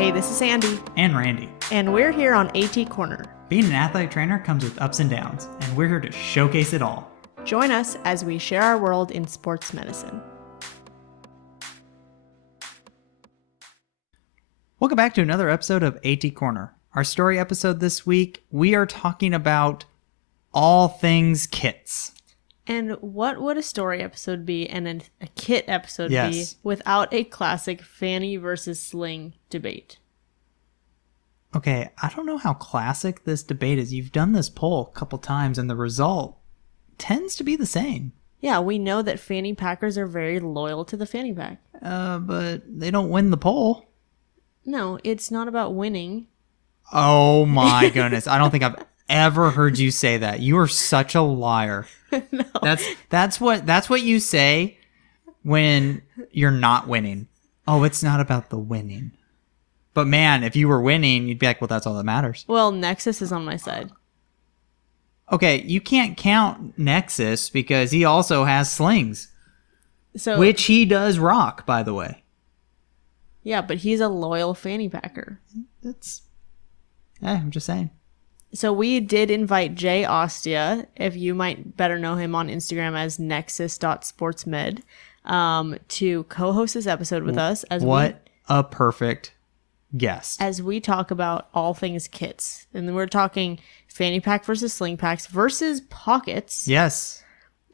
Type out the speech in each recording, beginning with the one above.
Hey, this is Andy. And Randy. And we're here on AT Corner. Being an athletic trainer comes with ups and downs, and we're here to showcase it all. Join us as we share our world in sports medicine. Welcome back to another episode of AT Corner. Our story episode this week, we are talking about all things kits. And what would a story episode be and a kit episode be without a classic fanny versus sling debate? Okay, I don't know how classic this debate is. You've done this poll a couple times and the result tends to be the same. Yeah, we know that fanny packers are very loyal to the fanny pack. But they don't win the poll. No, it's not about winning. Oh my goodness. I don't think I've ever heard you say that. You are such a liar. No. That's what you say when you're not winning. Oh, it's not about the winning. But man, if you were winning, you'd be like, well, that's all that matters. Well, Nexus is on my side. Okay, you can't count Nexus because he also has slings. Which he does rock, by the way. Yeah, but he's a loyal fanny packer. I'm just saying. So we did invite Jay Ostia, if you might better know him on Instagram as nexus.sportsmed, to co-host this episode with us. What a perfect guest. As we talk about all things kits. And then we're talking fanny pack versus sling packs versus pockets. Yes.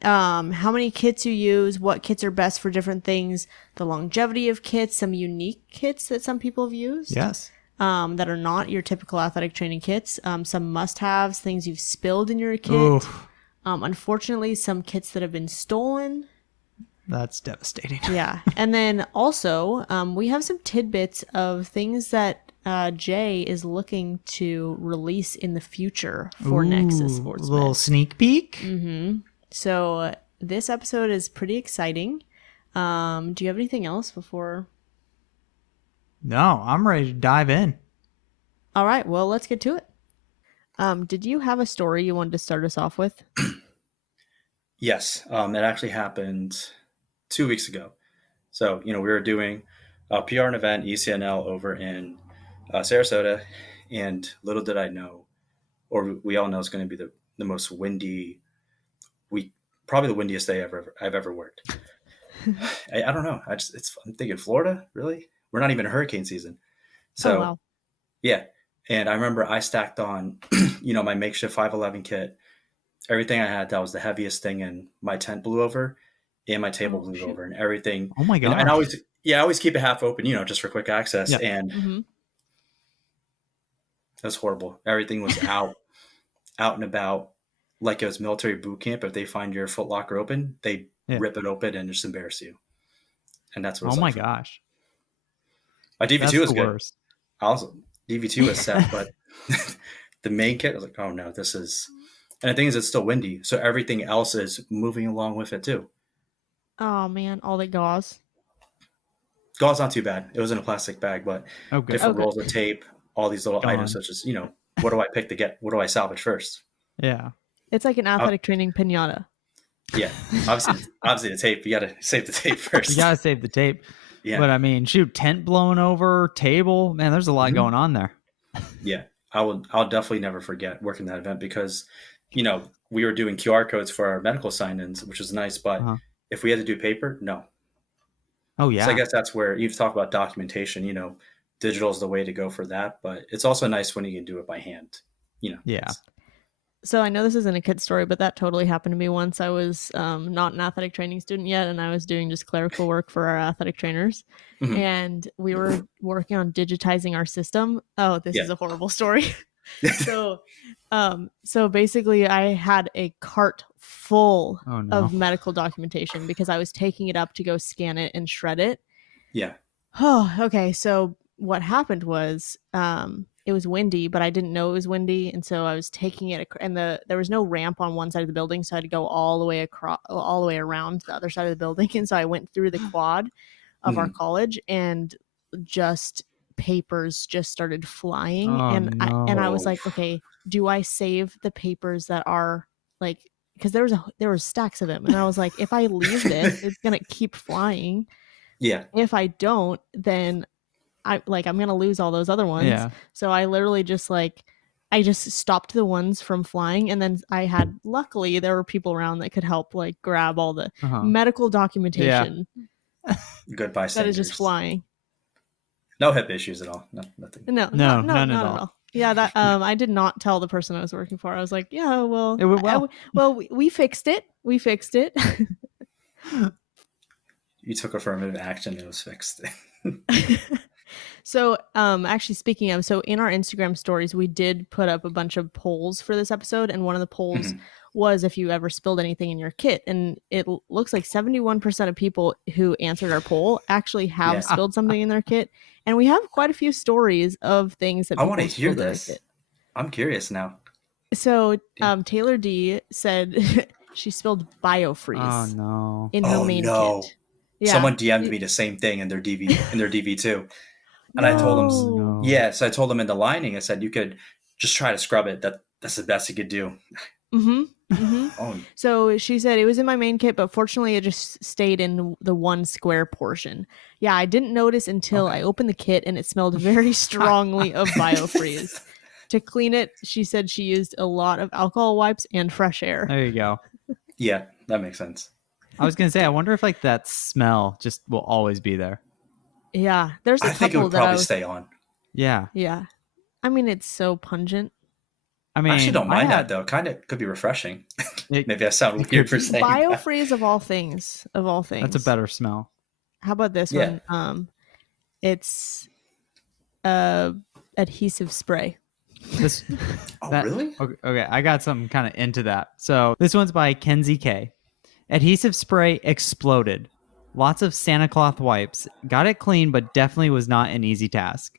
How many kits you use, what kits are best for different things, the longevity of kits, some unique kits that some people have used. Yes. That are not your typical athletic training kits. Some must-haves, things you've spilled in your kit. Oof. Unfortunately, some kits that have been stolen. That's devastating. Yeah. And then also, we have some tidbits of things that Jay is looking to release in the future for Nexus Sports Medicine. A little sneak peek. Mm-hmm. So this episode is pretty exciting. Do you have anything else before... No, I'm ready to dive in. All right, well, let's get to it. Did you have a story you wanted to start us off with? Yes, it actually happened 2 weeks ago. So, we were doing a PR event, ECNL, over in Sarasota, and little did I know, or we all know it's going to be the most windy week, probably the windiest day I've ever worked. I don't know. I'm thinking Florida, really? We're not even in hurricane season. So, wow. Yeah. And I remember I stacked on, my makeshift 511 kit, everything I had that was the heaviest thing, and my tent blew over and my table blew over and everything. Oh my God. And I always keep it half open, just for quick access. Yep. And it was horrible. Everything was out and about like it was military boot camp. If they find your Foot Locker open, they rip it open and just embarrass you. And that's what it was. Oh my gosh. My DV2 was good. Worst. Also, DV2 was set, but the main kit, I was like, oh no, this is... And the thing is, it's still windy, so everything else is moving along with it too. Oh man, all the gauze. Gauze not too bad. It was in a plastic bag, but different rolls of tape, all these little items such as, what do I pick to get? What do I salvage first? Yeah. It's like an athletic training pinata. Yeah. Obviously the tape, you got to save the tape first. You got to save the tape. Yeah. But I mean, tent blown over, table, man, there's a lot going on there. Yeah. I'll definitely never forget working that event because, we were doing QR codes for our medical sign-ins, which was nice, but if we had to do paper, no. Oh yeah. So I guess that's where you've talked about documentation, digital is the way to go for that, but it's also nice when you can do it by hand, Yeah. So I know this isn't a kid story, but that totally happened to me once. I was not an athletic training student yet, and I was doing just clerical work for our athletic trainers. Mm-hmm. And we were working on digitizing our system. Oh, this is a horrible story. So basically I had a cart full of medical documentation because I was taking it up to go scan it and shred it. Yeah. Oh, okay. So what happened was it was windy, but I didn't know it was windy, and so I was taking it, and there was no ramp on one side of the building, so I had to go all the way around the other side of the building, and so I went through the quad of our college, and just papers just started flying, I was like, okay, do I save the papers that are like, because there was stacks of them, and I was like, if I leave this, it's gonna keep flying. Yeah. If I don't, then I'm going to lose all those other ones. Yeah. So I literally just I just stopped the ones from flying, and then luckily there were people around that could help grab all the medical documentation Good that bystanders. is just flying. No hip issues at all. No, nothing. No, none not at all. Yeah, that I did not tell the person I was working for. I was like, yeah, well, It went well. We fixed it. We fixed it. You took affirmative action and it was fixed. So, actually speaking of, so in our Instagram stories, we did put up a bunch of polls for this episode. And one of the polls was if you ever spilled anything in your kit. And it looks like 71% of people who answered our poll actually have spilled something in their kit. And we have quite a few stories of things that I want to hear spilled in their this. kit. I'm curious now. So, Taylor D said she spilled biofreeze in her main kit. Yeah. Someone DM'd me the same thing in their DV too. And I told them, so I told them in the lining, I said, you could just try to scrub it. That's the best you could do. So she said it was in my main kit, but fortunately it just stayed in the one square portion. Yeah, I didn't notice until I opened the kit, and it smelled very strongly of biofreeze. To clean it, she said she used a lot of alcohol wipes and fresh air. There you go. Yeah, that makes sense. I was going to say, I wonder if that smell just will always be there. Yeah, there's a couple I think it would that probably stay on. Yeah. Yeah. I mean, it's so pungent. I mean, I actually don't mind that though. Kind of could be refreshing. Maybe I sound weird for saying biofreeze of all things. That's a better smell. How about this one? It's adhesive spray. Really? Okay, I got something kind of into that. So this one's by Kenzie K. Adhesive spray exploded. Lots of Santa cloth wipes. Got it clean, but definitely was not an easy task.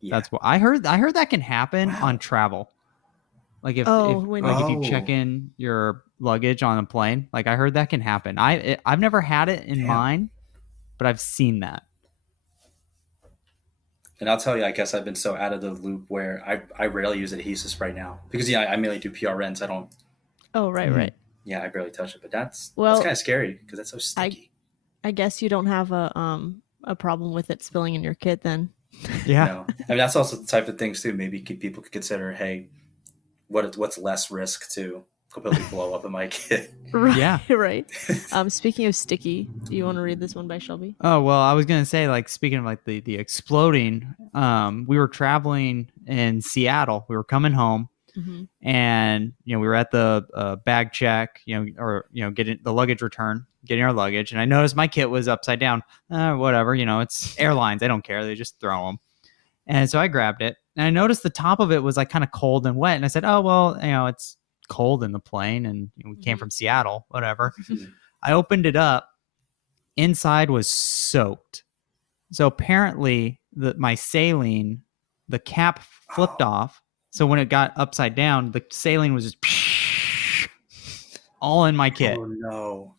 Yeah. That's what I heard. I heard that can happen on travel. Like if you check in your luggage on a plane, I heard that can happen. I've never had it in mine, but I've seen that. And I'll tell you, I guess I've been so out of the loop where I rarely use adhesive spray now because I mainly do PRNs. I don't. Oh right. Yeah, I barely touch it, but that's kind of scary because that's so sticky. I guess you don't have a problem with it spilling in your kit then. Yeah. No. I mean, that's also the type of things too. Maybe people could consider, hey, what's less risk to completely blow up in my kit? Right. Yeah. Right. Speaking of sticky, do you want to read this one by Shelby? Oh, well, I was going to say, speaking of the exploding, we were traveling in Seattle. We were coming home. And we were at the bag check, getting the luggage return, getting our luggage, and I noticed my kit was upside down. Whatever, it's airlines; they don't care; they just throw them. And so I grabbed it, and I noticed the top of it was kind of cold and wet. And I said, "Oh well, it's cold in the plane, and we came from Seattle, whatever." I opened it up; inside was soaked. So apparently, my saline, the cap flipped off. So when it got upside down, the saline was just all in my kit. Oh no!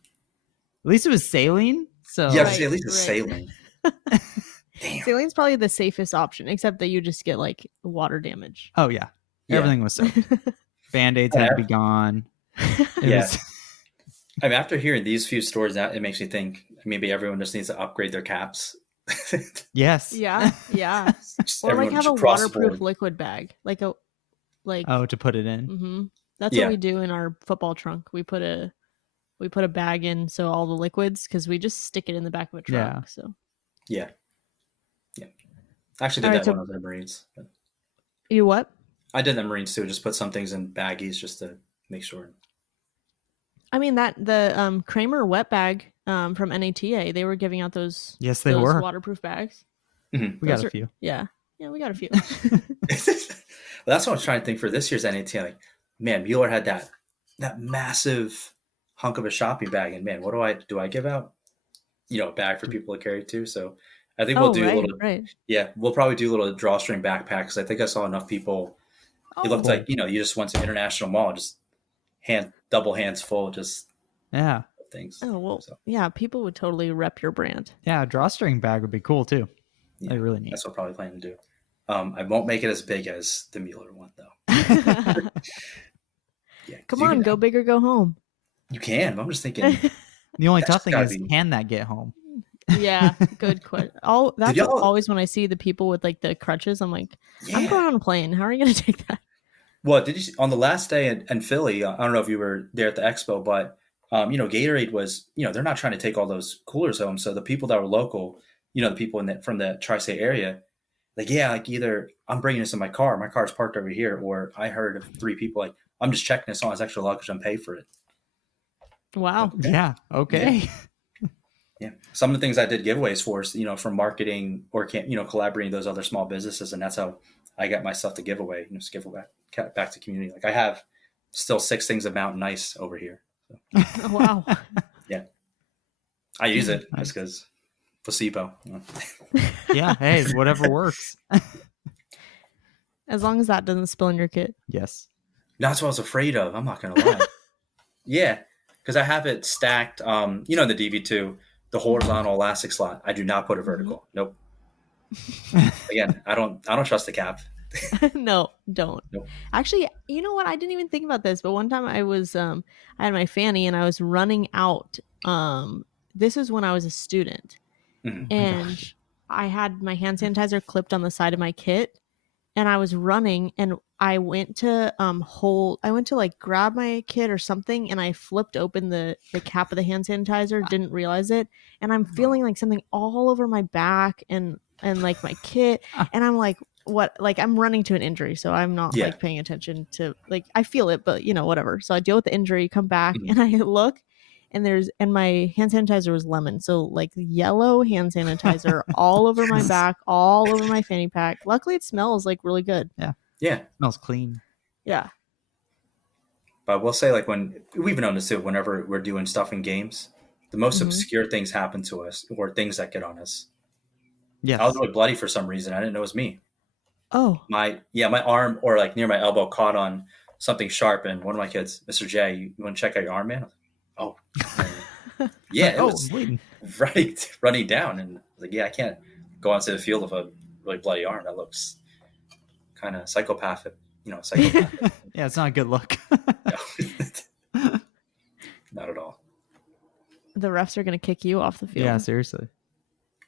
At least it was saline. So yeah, at least it's saline. Damn. Saline's probably the safest option, except that you just get water damage. Oh yeah, everything was soaked. Band-Aids had to be gone. I mean, after hearing these few stories, now it makes me think maybe everyone just needs to upgrade their caps. Yes. Yeah. Or have a waterproof liquid bag, to put it in. Mm-hmm. That's what we do in our football trunk. We put a bag in, so all the liquids, because we just stick it in the back of a truck. Yeah. So yeah. I actually did that when I was in the Marines. You what? I did the Marines too. Just put some things in baggies just to make sure. I mean the Kramer wet bag from NATA, they were giving out those. Yes, they were waterproof bags. Mm-hmm. We got a few. Yeah, we got a few. Well, that's what I was trying to think for this year's NATA. Man, Mueller had that massive hunk of a shopping bag, and man, what do I give out? A bag for people to carry too. So I think we'll do a little. Right. Yeah, we'll probably do a little drawstring backpack because I think I saw enough people. It looked like you just went to International Mall, just double hands full, just things. Oh well, yeah, people would totally rep your brand. Yeah, a drawstring bag would be cool too. Yeah, I really need. That's what I probably plan to do. I won't make it as big as the Mueller one though. Come on, go big or go home. You can. I'm just thinking. The only tough thing is, can that get home? Yeah, good question. That's y'all- always when I see the people with like the crutches, I'm like, I'm Yeah. going on a plane. How are you going to take that? Well, did you see, on the last day in Philly? I don't know if you were there at the expo, but Gatorade was, they're not trying to take all those coolers home. So the people that were local, the people from the tri-state area, like, yeah, like either I'm bringing this in my car's parked over here, or I heard of 3 people like, I'm just checking this on as extra luggage, I'm paid for it. Wow. Okay. Yeah. Okay. Yeah. Some of the things I did giveaways for is, from marketing or collaborating with those other small businesses. And that's how I got my stuff to give away, just give back to community. Like I have still 6 things of Mountain Ice over here. So. Oh, wow. Yeah. I use it just because placebo. Yeah. Hey, whatever works. As long as that doesn't spill in your kit. Yes. That's what I was afraid of. I'm not going to lie. Yeah. Because I have it stacked, in the DV2, the horizontal elastic slot. I do not put a vertical. Nope. Again, I don't trust the cap. No, don't. Nope. Actually, you know what? I didn't even think about this, but one time I was I had my fanny and I was running out. This was when I was a student. Mm-hmm. And I had my hand sanitizer clipped on the side of my kit, and I was running and I went to like grab my kit or something, and I flipped open the cap of the hand sanitizer, didn't realize it, and I'm feeling like something all over my back and like my kit, and I'm like, what? Like I'm running to an injury, so I'm not like paying attention to, like, I feel it, but whatever. So I deal with the injury, come back, and I look, and my hand sanitizer was lemon, so like yellow hand sanitizer all over my back, all over my fanny pack. Luckily it smells like really good. Yeah. Smells clean. Yeah. But we'll say, like, when we've noticed too, whenever we're doing stuff in games, the most obscure things happen to us, or things that get on us. Yes. I was really bloody for some reason. I didn't know it was me. Oh. My arm, or like near my elbow, caught on something sharp, and one of my kids, Mr. J, you want to check out your arm, man? Oh, yeah, it was running down, and I was like, yeah, I can't go onto the field with a really bloody arm. That looks kind of psychopathic, psychopathic. Yeah, it's not a good look. No. Not at all. The refs are going to kick you off the field. Yeah, seriously.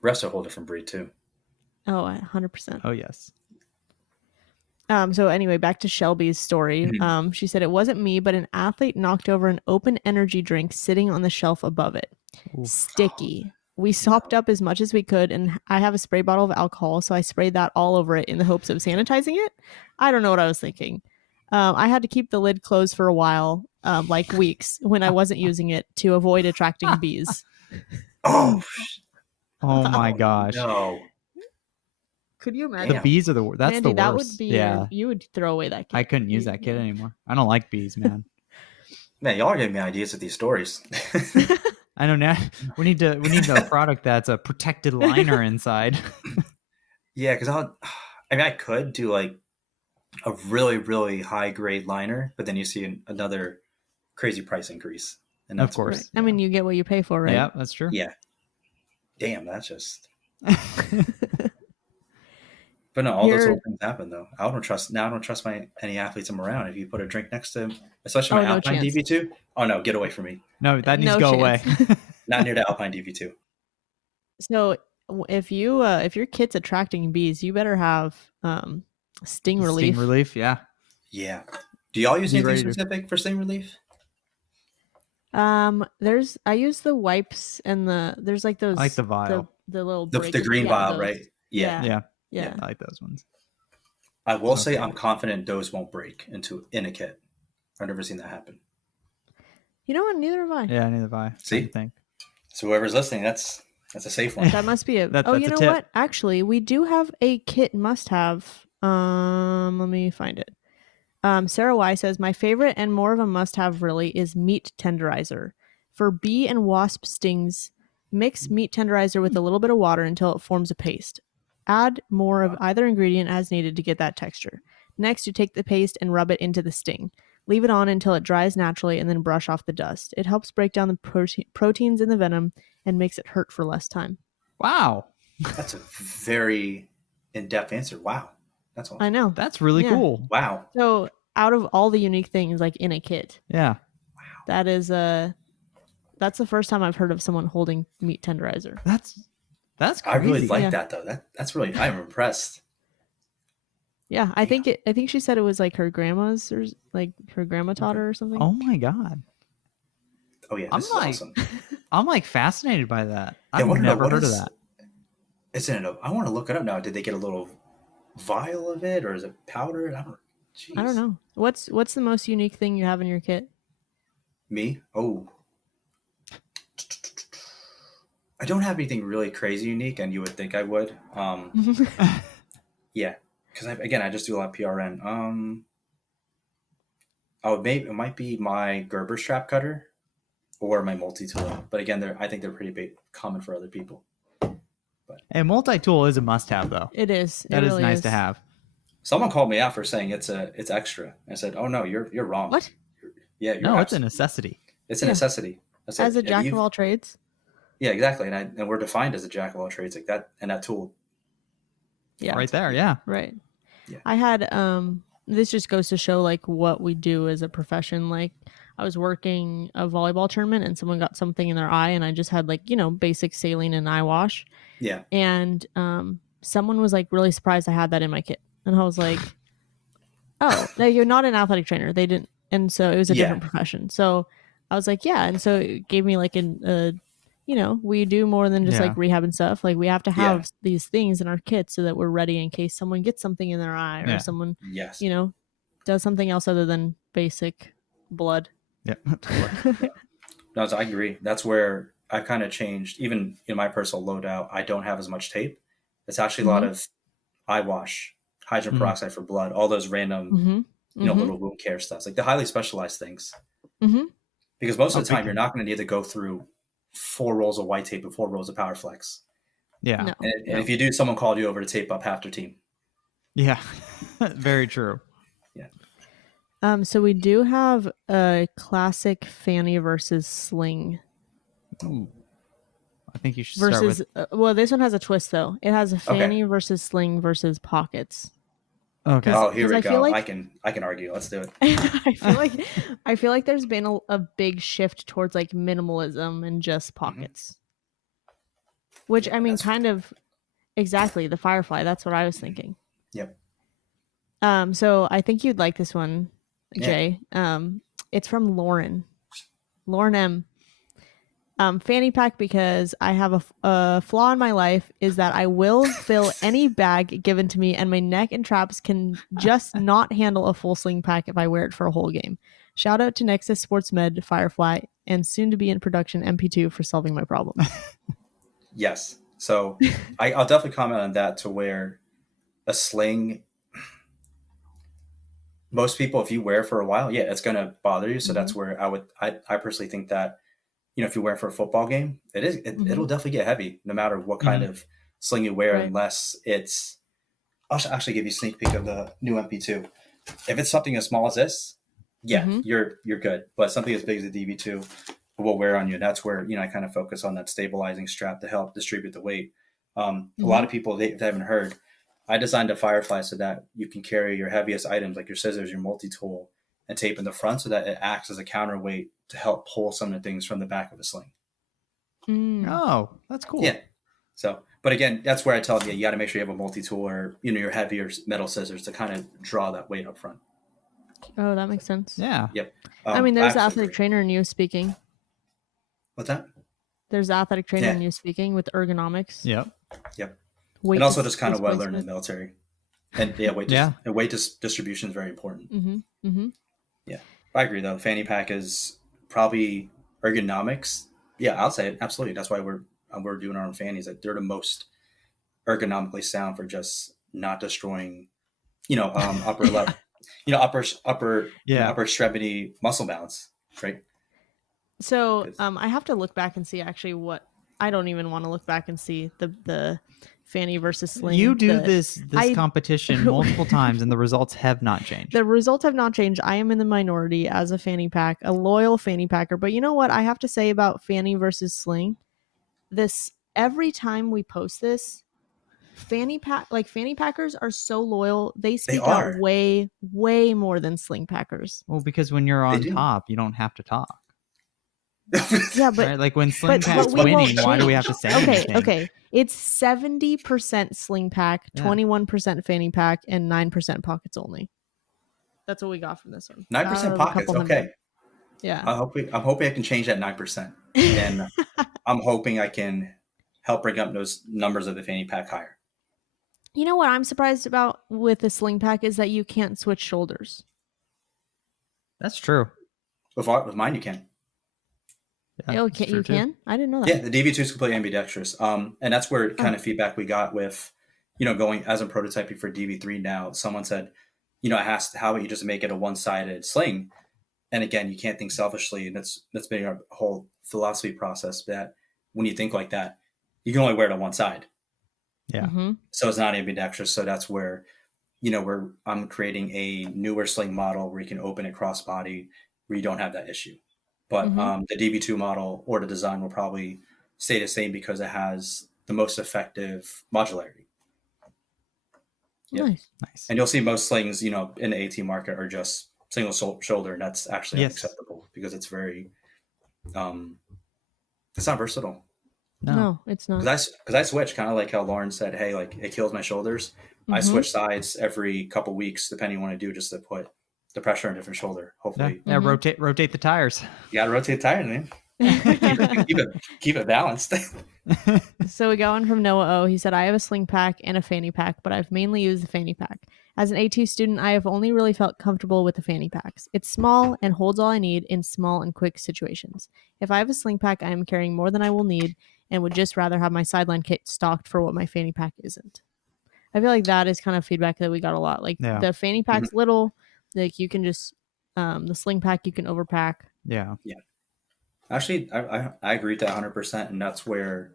Refs are a whole different breed too. Oh, 100%. Oh, yes. So anyway, back to Shelby's story. She said, it wasn't me, but an athlete knocked over an open energy drink sitting on the shelf above it. Ooh. Sticky. We sopped up as much as we could, and I have a spray bottle of alcohol, so I sprayed that all over it in the hopes of sanitizing it. I don't know what I was thinking. I had to keep the lid closed for a while, like weeks, when I wasn't using it, to avoid attracting bees. Oh my gosh. No. Could you imagine? The bees are the worst. That's Mandy, the worst. That would be you would throw away that kit. I couldn't use that kit anymore. I don't like bees, man. Man, y'all are giving me ideas with these stories. I know now. We need a product that's a protected liner inside. Yeah, because I could do like a really, really high grade liner, but then you see another crazy price increase. And of course. Right. I mean, you get what you pay for, right? Yeah, that's true. Yeah. Damn, that's just. But no, all those little things happen though. I don't trust any athletes I'm around. If you put a drink next to him, especially my Alpine DV2, oh no, get away from me. No, that needs to go away. Not near the Alpine DV2. So if your kit's attracting bees, you better have sting relief. Sting relief, yeah. Yeah. Do y'all use anything specific for sting relief? I use the wipes and there's like those. I like the vial. The little the green vial, right? Yeah. Yeah, I like those ones. I will say I'm confident those won't break in a kit. I've never seen that happen. You know what? Neither have I. Yeah, neither have I. See? Think. So whoever's listening, that's a safe one. That must be a. That's you know what? Actually, we do have a kit must-have. Let me find it. Sarah Y says, my favorite and more of a must-have really is meat tenderizer. For bee and wasp stings, mix meat tenderizer with a little bit of water until it forms a paste. Add more of either ingredient as needed to get that texture. Next, you take the paste and rub it into the sting. Leave it on until it dries naturally and then brush off the dust. It helps break down the proteins in the venom and makes it hurt for less time. Wow. That's a very in-depth answer. Wow. That's awesome. I know. That's really cool. Wow. So out of all the unique things like in a kit. Yeah. Wow. That's the first time I've heard of someone holding meat tenderizer. That's crazy. I really like that though. That's really, I'm impressed. Yeah, I think she said it was like her grandma's, or like her grandma taught her or something. Oh my god. Oh yeah, this is awesome. I'm like fascinated by that. I've Yeah, never heard of that. Isn't it? I want to look it up now. Did they get a little vial of it, or is it powdered? I don't know. What's the most unique thing you have in your kit? Me? Oh, I don't have anything really crazy unique, and you would think I would. Yeah, because I just do a lot of PRN. It might be my Gerber strap cutter or my multi-tool. But again, I think they're pretty common for other people. But a multi-tool is a must-have, though. It is. That really is nice to have. Someone called me out for saying it's extra. I said, "Oh no, you're wrong." What? It's a necessity. It's a necessity. I said, as a jack of all trades. Yeah, exactly. And we're defined as a jack of all trades, like that, and that tool. Yeah. Right there. Yeah. Right. Yeah. I had this just goes to show like what we do as a profession. Like I was working a volleyball tournament and someone got something in their eye, and I just had like, basic saline and eye wash. Yeah. And someone was like really surprised I had that in my kit. And I was like, oh, no, you're not an athletic trainer. They didn't. And so it was a different profession. So I was like, yeah. And so it gave me like we do more than just like rehab and stuff. Like we have to have these things in our kit so that we're ready in case someone gets something in their eye or someone, does something else other than basic blood. Yeah. No, I agree. That's where I kind of changed. Even in my personal loadout, I don't have as much tape. It's actually a lot of eye wash, hydrogen peroxide for blood, all those random, little wound care stuff, like the highly specialized things. Because most of the time, you're not going to need to go through 4 rolls of white tape and 4 rolls of PowerFlex. Yeah. No. And if you do, someone called you over to tape up half their team. Yeah. Very true. Yeah. So we do have a classic fanny versus sling. Ooh. I think you should start with... well, this one has a twist though. It has a fanny versus sling versus pockets. Okay. Oh, here we go. I can argue. Let's do it. I feel like there's been a big shift towards like minimalism and just pockets. Which kind of exactly the Firefly. That's what I was thinking. Yep. So I think you'd like this one, Jay. It's from Lauren M. Fanny pack, because I have a flaw in my life is that I will fill any bag given to me, and my neck and traps can just not handle a full sling pack if I wear it for a whole game. Shout out to Nexus Sports Med, Firefly, and soon to be in production MP2 for solving my problem. Yes. So I'll definitely comment on that, to where a sling, most people, if you wear it for a while, it's going to bother you. So that's where I personally think that, if you wear it for a football game, it'll definitely get heavy no matter what kind of sling you wear, unless it's, I'll actually give you a sneak peek of the new MP2. If it's something as small as this, you're good. But something as big as the DB2 will wear on you. That's where, I kind of focus on that stabilizing strap to help distribute the weight. A lot of people, they haven't heard, I designed a Firefly so that you can carry your heaviest items like your scissors, your multi-tool, and tape in the front so that it acts as a counterweight to help pull some of the things from the back of a sling. Oh, that's cool. Yeah. So, but again, that's where I tell you got to make sure you have a multi-tool or, your heavier metal scissors to kind of draw that weight up front. Oh, that makes sense. Yeah. Yep. There's the athletic trainer in you speaking. What's that? There's the athletic trainer in you speaking with ergonomics. Yep. Weight and also just kind of what I learned in the military. And weight distribution is very important. Yeah. I agree though. The fanny pack is probably ergonomics. Yeah, I'll say it. Absolutely. That's why we're doing our own fannies. That they're the most ergonomically sound for just not destroying, upper level, upper extremity muscle balance, right? So I have to look back and see actually what, I don't even want to look back and see the fanny versus sling. You do this competition multiple times and the results have not changed. The results have not changed. I am in the minority as a fanny pack, a loyal fanny packer. But you know what I have to say about fanny versus sling? This, every time we post this, fanny packers are so loyal. They speak out way, way more than sling packers. Well, because when you're on top, you don't have to talk. Yeah, but right? Like when Sling Pack's we won't winning, why do we have to change. say Okay, anything? okay. It's 70% sling pack, Yeah. 21% fanny pack, and 9% pockets only. That's what we got from this one. 9% pockets. Okay. Yeah. I'm hoping I can change that 9%. And I'm hoping I can help bring up those numbers of the fanny pack higher. You know what I'm surprised about with the sling pack is that you can't switch shoulders. That's true. With mine, you can. Yeah, you can? I didn't know that. Yeah, the DV2 is completely ambidextrous. And that's where kind of feedback we got with, going as I'm prototyping for DV3 now. Someone said, how about you just make it a one-sided sling? And again, you can't think selfishly. And that's been our whole philosophy process that when you think like that, you can only wear it on one side. Yeah. Mm-hmm. So it's not ambidextrous. So that's where, I'm creating a newer sling model where you can open it cross body where you don't have that issue. But the DV2 model or the design will probably stay the same because it has the most effective modularity. Yep. Nice. And you'll see most slings, in the AT market are just single shoulder, and that's actually unacceptable because it's very, it's not versatile. No, it's not. Because I switch, kind of like how Lauren said, hey, like it kills my shoulders. Mm-hmm. I switch sides every couple weeks, depending on what I do, just to put the pressure on a different shoulder. Hopefully, rotate the tires. You got to rotate the tires, man. keep it balanced. So we got one from Noah O. He said, I have a sling pack and a fanny pack, but I've mainly used the fanny pack. As an AT student, I have only really felt comfortable with the fanny packs. It's small and holds all I need in small and quick situations. If I have a sling pack, I am carrying more than I will need and would just rather have my sideline kit stocked for what my fanny pack isn't. I feel like that is kind of feedback that we got a lot. Like the fanny pack's little, like you can just, the sling pack you can overpack. Yeah. Yeah. Actually, I agree with that 100%. And that's where,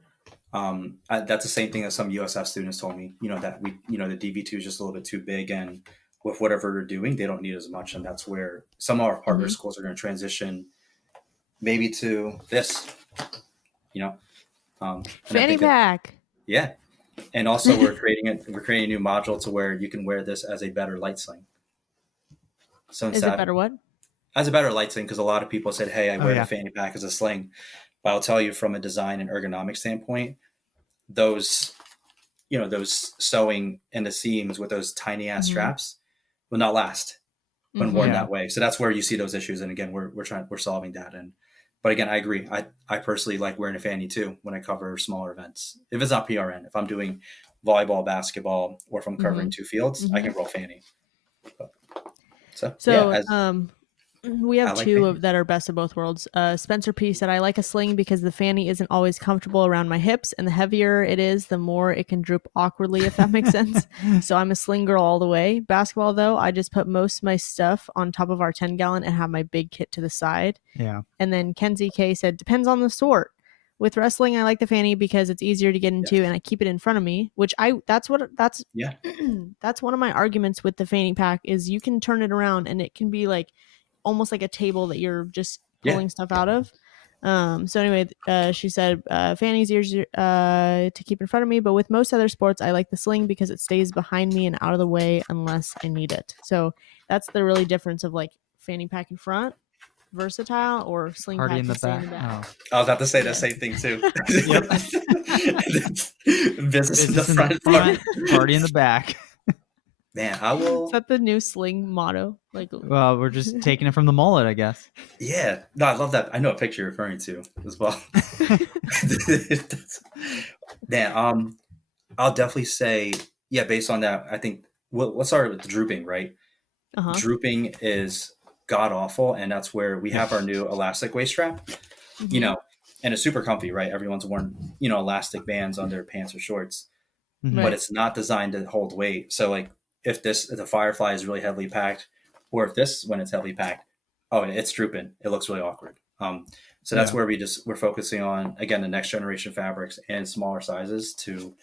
that's the same thing that some USF students told me, that the DV2 is just a little bit too big, and with whatever they're doing, they don't need as much. And that's where some of our partner schools are going to transition maybe to this, fanny pack. Yeah. And also we're creating a new module to where you can wear this as a better light sling. So is it better what? As a better light sling, because a lot of people said, hey, I wear the fanny pack as a sling. But I'll tell you, from a design and ergonomic standpoint, those sewing in the seams with those tiny ass straps will not last when worn that way. So that's where you see those issues. And again, we're solving that. But again, I agree. I personally like wearing a fanny too when I cover smaller events. If it's not PRN, if I'm doing volleyball, basketball, or if I'm covering two fields, I can roll fanny. We have two that are best of both worlds. Spencer P said, I like a sling because the fanny isn't always comfortable around my hips, and the heavier it is, the more it can droop awkwardly, if that makes sense. So I'm a sling girl all the way. Basketball, though, I just put most of my stuff on top of our 10-gallon and have my big kit to the side. Yeah. And then Kenzie K said, depends on the sport. With wrestling, I like the fanny because it's easier to get into and I keep it in front of me, which that's one of my arguments with the fanny pack is you can turn it around and it can be like almost like a table that you're just pulling stuff out of. So anyway, she said, fanny's easier to keep in front of me, but with most other sports, I like the sling because it stays behind me and out of the way unless I need it. So that's the really difference of like fanny pack in front, versatile, or sling Party pack in the back. Oh. I was about to say that same thing too. Business in the front, party in the back. Man, I will. Is that the new sling motto? Well, we're just taking it from the mullet, I guess. Yeah, no, I love that. I know what picture you're referring to as well. Man, I'll definitely say, based on that, I think let's start with the drooping, right? Drooping is god awful, and that's where we have our new elastic waist strap. And it's super comfy, right? Everyone's worn, elastic bands on their pants or shorts, but it's not designed to hold weight. So like, if the Firefly is really heavily packed, or if when it's heavily packed, it's drooping. It looks really awkward. So that's where we're focusing on, again, the next generation fabrics and smaller sizes to,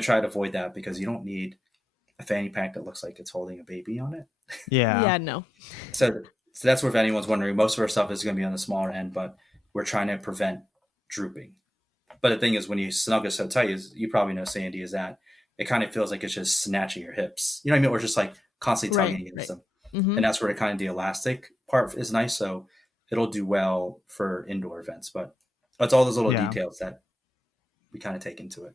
try to avoid that, because you don't need a fanny pack that looks like it's holding a baby on it. Yeah, no. So that's where, if anyone's wondering, most of our stuff is going to be on the smaller end, but we're trying to prevent drooping. But the thing is, when you snug it so tight, you probably know, Sandy, is that it kind of feels like it's just snatching your hips. You know what I mean? Or just like constantly tugging against them. And that's where the elastic part is nice. So it'll do well for indoor events. But it's all those little Yeah. details that we kind of take into it.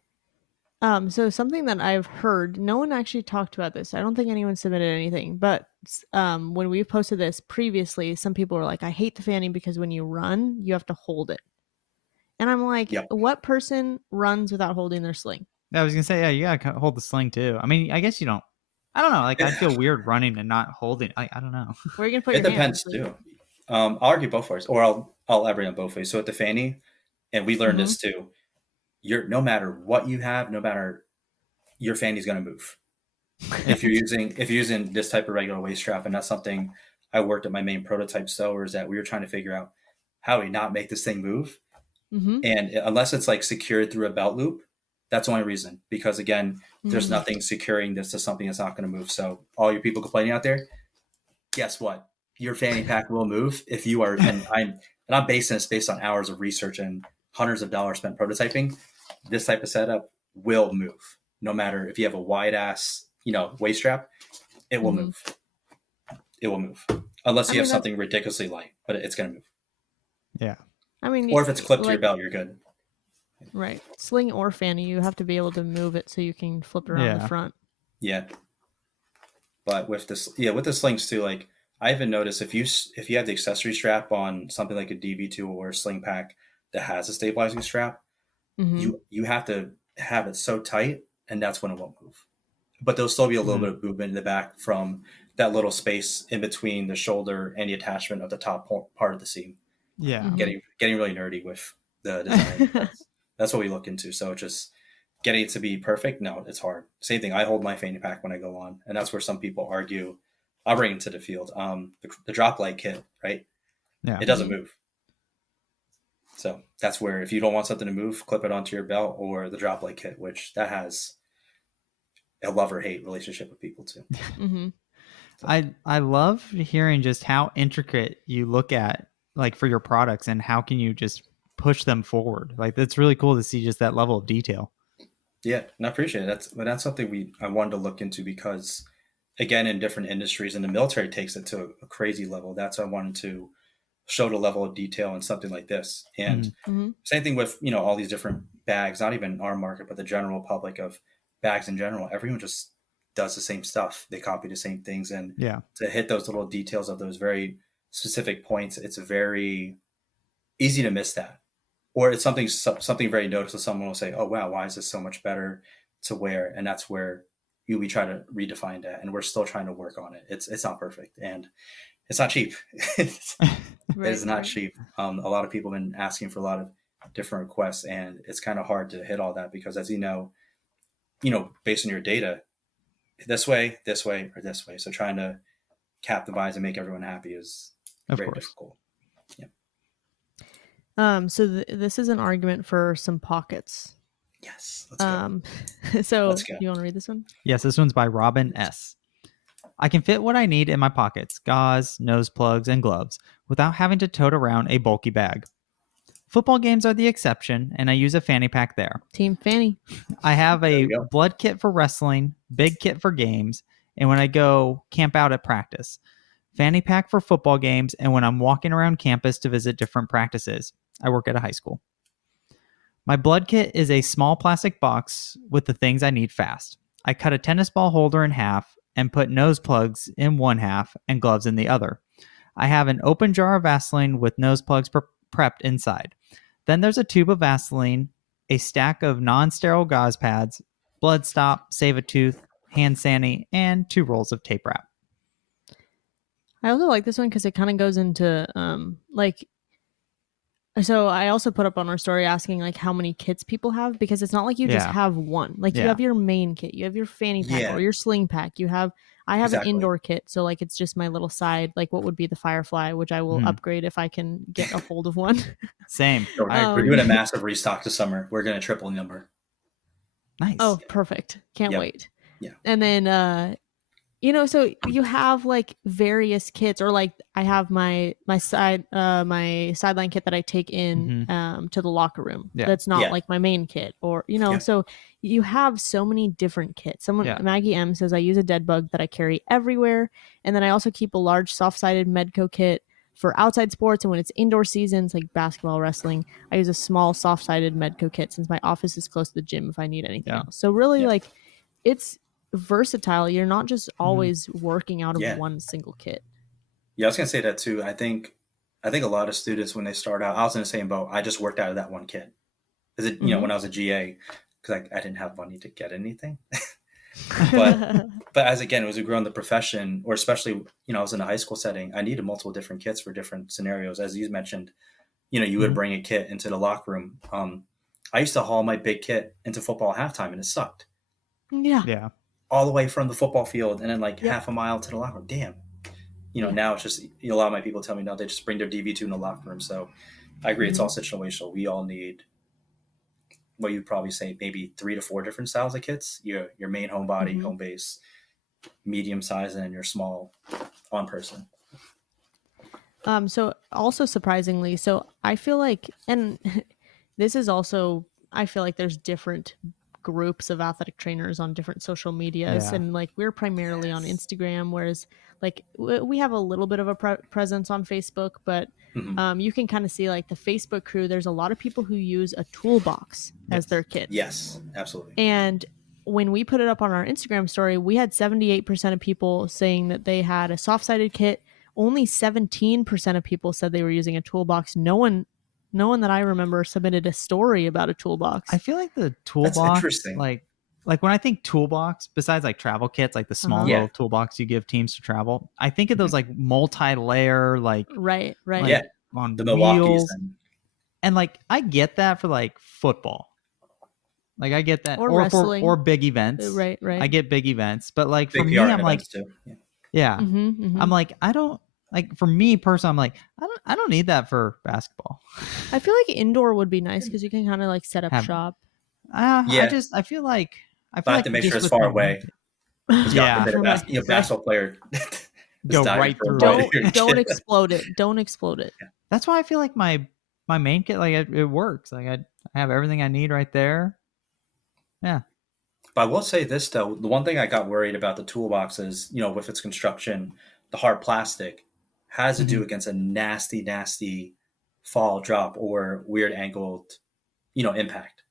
So something that I've heard, no one actually talked about this. I don't think anyone submitted anything, but when we posted this previously, some people were like, I hate the fanny because when you run, you have to hold it. And I'm like, Yep. what person runs without holding their sling? I was gonna say, yeah, you gotta hold the sling too. I mean, I guess you don't. I don't know. Like, I'd feel weird running and not holding. I don't know. Where are you gonna put It your depends hands? too. I'll argue both ways, or I'll bring up both ways. So with the fanny, and we learned Mm-hmm. this too. No matter what you have, no matter, your fanny's going to move. If you're using this type of regular waist strap, and that's something I worked at my main prototype sewers that we were trying to figure out how do we not make this thing move. Mm-hmm. And unless it's like secured through a belt loop, that's the only reason. Because again, there's nothing securing this to something that's not going to move. So all you people complaining out there, guess what? Your fanny pack will move if you are. And I'm basing this based on hours of research and hundreds of dollars spent prototyping. This type of setup will move, no matter if you have a wide ass, waist strap. It will move. It will move, unless you have something ridiculously light, but it's going to move. Yeah. I mean, or if it's clipped to your belt, you're good. Right. Sling or fanny, you have to be able to move it so you can flip it around the front. Yeah. But with the slings too, like I even noticed if you have the accessory strap on something like a DB2 or a sling pack that has a stabilizing strap, you have to have it so tight, and that's when it won't move. But there'll still be a little bit of movement in the back from that little space in between the shoulder and the attachment of the top part of the seam. Yeah. Getting really nerdy with the design. That's what we look into. So just getting it to be perfect, no, it's hard. Same thing. I hold my fanny pack when I go on, and that's where some people argue. I'll bring it to the field. The drop light kit, right? Yeah. It doesn't move. So that's where, if you don't want something to move, clip it onto your belt, or the drop light kit, which that has a love or hate relationship with people too. I love hearing just how intricate you look at, like, for your products, and how can you just push them forward. Like, that's really cool to see just that level of detail. Yeah, and I appreciate it. That's something I wanted to look into, because again, in different industries, and the military takes it to a crazy level. That's why I wanted to show the level of detail in something like this. And same thing with, all these different bags, not even our market, but the general public of bags in general. Everyone just does the same stuff. They copy the same things. And to hit those little details of those very specific points, it's very easy to miss that. Or it's something very noticeable. Someone will say, oh, wow, why is this so much better to wear? And that's where we try to redefine that. And we're still trying to work on it. It's not perfect. And it's not cheap. It is not cheap. A lot of people have been asking for a lot of different requests, and it's kind of hard to hit all that, because as you know, based on your data, this way, or this way. So trying to capitalize and make everyone happy is very difficult. Yeah. So this is an argument for some pockets. Yes. Let's go. So let's go. You want to read this one? Yes, this one's by Robyn S. I can fit what I need in my pockets, gauze, nose plugs, and gloves, without having to tote around a bulky bag. Football games are the exception, and I use a fanny pack there. Team fanny. I have a blood kit for wrestling, big kit for games, and when I go camp out at practice. Fanny pack for football games, and when I'm walking around campus to visit different practices. I work at a high school. My blood kit is a small plastic box with the things I need fast. I cut a tennis ball holder in half and put nose plugs in one half and gloves in the other. I have an open jar of Vaseline with nose plugs prepped inside. Then there's a tube of Vaseline, a stack of non-sterile gauze pads, blood stop, save a tooth, hand sani, and 2 rolls of tape wrap. I also like this one because it kind of goes into so I also put up on our story asking like how many kits people have, because it's not like you just have one. Like you have your main kit, you have your fanny pack or your sling pack. I have an indoor kit, so like it's just my little side, like what would be the Firefly, which I will upgrade if I can get a hold of one. Same. We're doing a massive restock this summer. We're going to triple the number. Nice. Oh, perfect. Can't wait. Yeah. And then so you have like various kits, or like I have my sideline kit that I take in to the locker room. Yeah. That's not like my main kit, or so you have so many different kits. Maggie M says I use a dead bug that I carry everywhere, and then I also keep a large soft-sided Medco kit, for outside sports and when it's indoor seasons like basketball, wrestling, I use a small soft-sided Medco kit since my office is close to the gym if I need anything else. So really like it's versatile. You're not just always working out of one single kit. Yeah, I was gonna say that too. I think a lot of students when they start out, I was in the same boat. I just worked out of that one kit. Because you know, when I was a GA, because I didn't have money to get anything. but as we grow in the profession, or especially, you know, I was in a high school setting, I needed multiple different kits for different scenarios. As you mentioned, you know, you would bring a kit into the locker room. I used to haul my big kit into football halftime and it sucked. Yeah. All the way from the football field and then like half a mile to the locker room. Damn. You know, now it's just, a lot of my people tell me, no, they just bring their DV2 in the locker room. So I agree. It's all situational. We all need what you'd probably say maybe 3 to 4 different styles of kits. Your main home body, home base, medium size, and your small on person. So also surprisingly, so I feel like, and this is also, I feel like there's different groups of athletic trainers on different social medias, and like we're primarily on Instagram, whereas like we have a little bit of a presence on Facebook, but you can kind of see like the Facebook crew, there's a lot of people who use a toolbox as their kit. Yes, absolutely. And when we put it up on our Instagram story, we had 78% of people saying that they had a soft-sided kit. Only 17% of people said they were using a toolbox. No one that I remember submitted a story about a toolbox. I feel like the toolbox, that's interesting. like when I think toolbox, besides like travel kits, like the small little toolbox you give teams to travel, I think of those like multi-layer, like right, like, on the wheels, Milwaukees and like I get that for like football, like I get that, or wrestling, or big events, right. I get big events, but like big for me, PR I'm like, too. I'm like, I don't. Like for me personally, I'm like, I don't need that for basketball. I feel like indoor would be nice because you can kind of like set up shop. I feel like I have to make sure it's far away. Basketball player go right through. Don't explode it. Don't explode it. That's why I feel like my main kit, like it works. Like I have everything I need right there. Yeah. But I will say this though, the one thing I got worried about the toolbox is, you know, with its construction, the hard plastic has to do against a nasty fall, drop, or weird angled, you know, impact.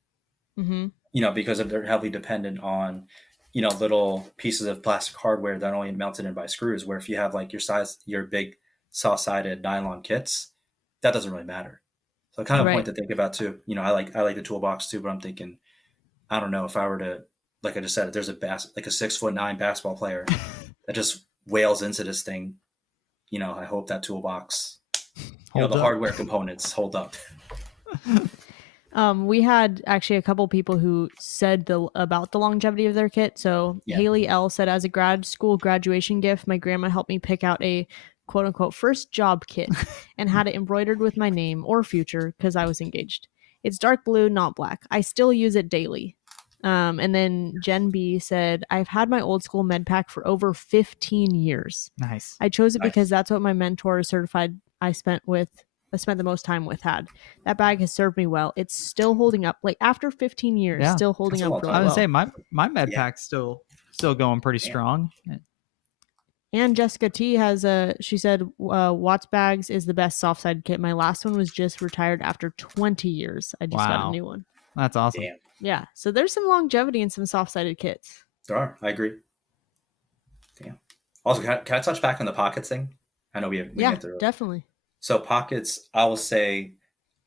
You know, because they're heavily dependent on, you know, little pieces of plastic hardware that are only melted in by screws. Where if you have like your big soft-sided nylon kits, that doesn't really matter. So kind of a point to think about too. You know, I like the toolbox too, but I'm thinking, I don't know if I were to, like I just said, if there's a 6'9" basketball player that just wails into this thing, you know, I hope that toolbox, you know, the hardware components hold up. We had actually a couple people who said about the longevity of their kit. So Haley L said, as a grad school graduation gift, my grandma helped me pick out a quote unquote first job kit and had it embroidered with my name or future because I was engaged. It's dark blue, not black. I still use it daily. And then Jen B said, I've had my old school med pack for over 15 years. Nice. I chose it because that's what my mentor certified I spent the most time with had. That bag has served me well. It's still holding up. Like after 15 years, still holding up really well. I would say my med pack's still going pretty strong. And Jessica T she said, Watts bags is the best soft side kit. My last one was just retired after 20 years. I just got a new one. That's awesome. Damn. Yeah. So there's some longevity in some soft sided kits. There are. I agree. Damn. Also, can I touch back on the pockets thing? I know we get through it. Definitely. So pockets, I will say,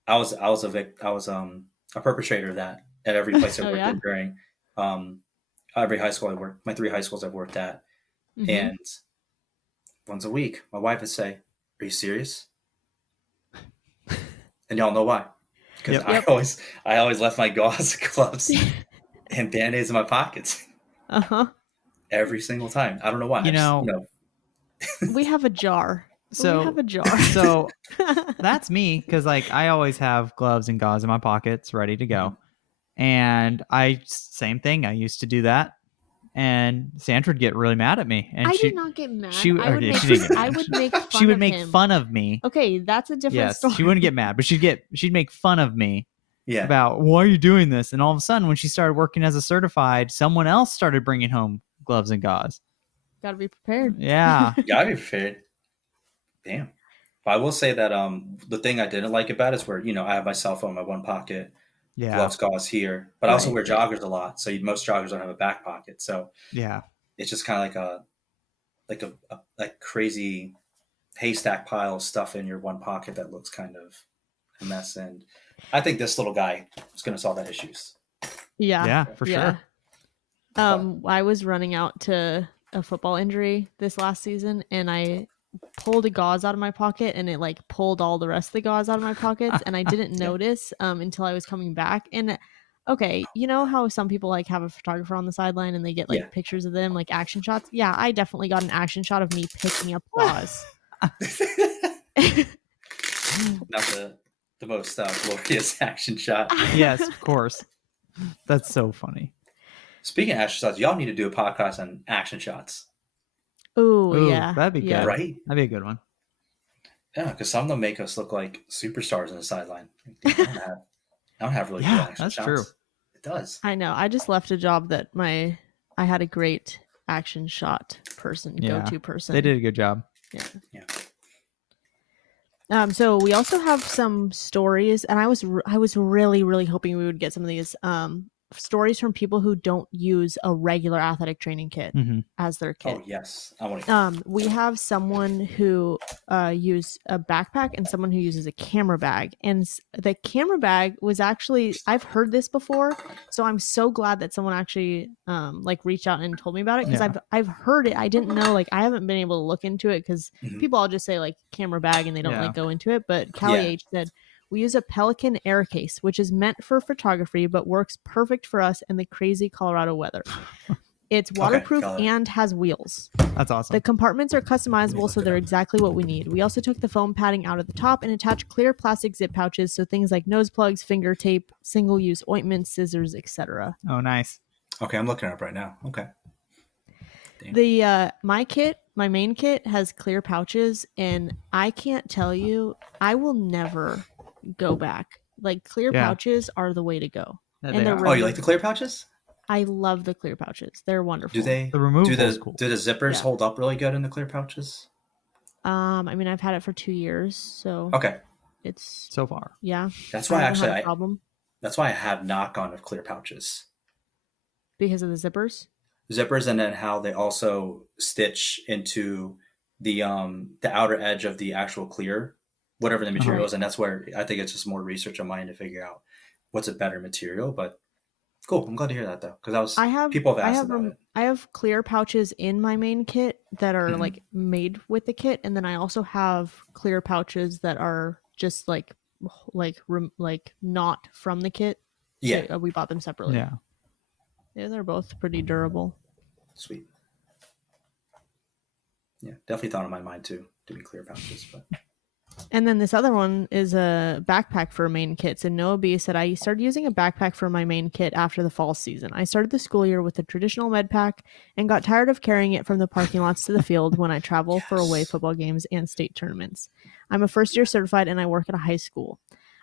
I was a perpetrator of that at every place I worked in during every high school I worked. My 3 high schools I've worked at, and once a week, my wife would say, "Are you serious?" And y'all know why? Because I always left my gauze, gloves, and Band-Aids in my pockets. Every single time. I don't know why. You know, we have a jar. So that's me, because like I always have gloves and gauze in my pockets ready to go. And same thing. I used to do that. And Sandra would get really mad at me. And I did not get mad. She would make fun of me. Okay, that's a different story. She wouldn't get mad, but she'd make fun of me about, why are you doing this? And all of a sudden, when she started working as a certified, someone else started bringing home gloves and gauze. Gotta be prepared. Yeah. Gotta be prepared. Damn. But I will say that the thing I didn't like about it is where, I have my cell phone in my one pocket, Yeah. gloves, gauze here, but I also Right. wear joggers a lot. So most joggers don't have a back pocket. So Yeah. it's just kind of like a crazy haystack pile of stuff in your one pocket that looks kind of a mess. And I think this little guy is going to solve that issues. Yeah. Yeah, for sure. I was running out to a football injury this last season, and I pulled a gauze out of my pocket, and it like pulled all the rest of the gauze out of my pockets, and I didn't notice until I was coming back. And okay, you know how some people like have a photographer on the sideline and they get like pictures of them, like action shots? Yeah, I definitely got an action shot of me picking up gauze. Not the most glorious action shot. Yes, of course. That's so funny. Speaking of action shots, y'all need to do a podcast on action shots. Ooh, yeah. That'd be good. Right? That'd be a good one. Yeah, because some of them make us look like superstars on the sideline. I don't have really good action shots. True. It does. I know. I just left a job that I had a great action shot person, go-to person. They did a good job. Yeah. So we also have some stories, and I was really, really hoping we would get some of these stories from people who don't use a regular athletic training kit as their kit. Oh yes, I want to. We have someone who used a backpack and someone who uses a camera bag, and the camera bag was actually, I've heard this before, so I'm so glad that someone actually like reached out and told me about it, because I've heard it. I didn't know, like I haven't been able to look into it because people all just say like camera bag and they don't like go into it. But Callie H said, we use a Pelican air case, which is meant for photography, but works perfect for us in the crazy Colorado weather. It's waterproof and has wheels. That's awesome. The compartments are customizable, so they're exactly what we need. We also took the foam padding out of the top and attached clear plastic zip pouches, so things like nose plugs, finger tape, single-use ointments, scissors, etc. Oh, nice. Okay, I'm looking it up right now. Okay. Damn. The my main kit has clear pouches, and I can't tell you, I will never go back. Like clear pouches are the way to go. And oh, you like the clear pouches? I love the clear pouches. They're wonderful. Do they? The removal do is cool. Do the zippers hold up really good in the clear pouches? I mean, I've had it for 2 years, so it's so far. Yeah. That's why that's why I have not gone with clear pouches. Because of the zippers? Zippers, and then how they also stitch into the outer edge of the actual clear, whatever the material is, and that's where I think it's just more research on mine to figure out what's a better material. But cool, I'm glad to hear that though, because people have asked about it. I have clear pouches in my main kit that are like made with the kit, and then I also have clear pouches that are just like not from the kit. Yeah, so we bought them separately. Yeah, they're both pretty durable. Sweet. Yeah, definitely thought on my mind too, doing clear pouches. But and then this other one is a backpack for main kits. And Noah B said, I started using a backpack for my main kit after the fall season. I started the school year with a traditional med pack and got tired of carrying it from the parking lots to the field when I travel for away football games and state tournaments. I'm a first year certified and I work at a high school.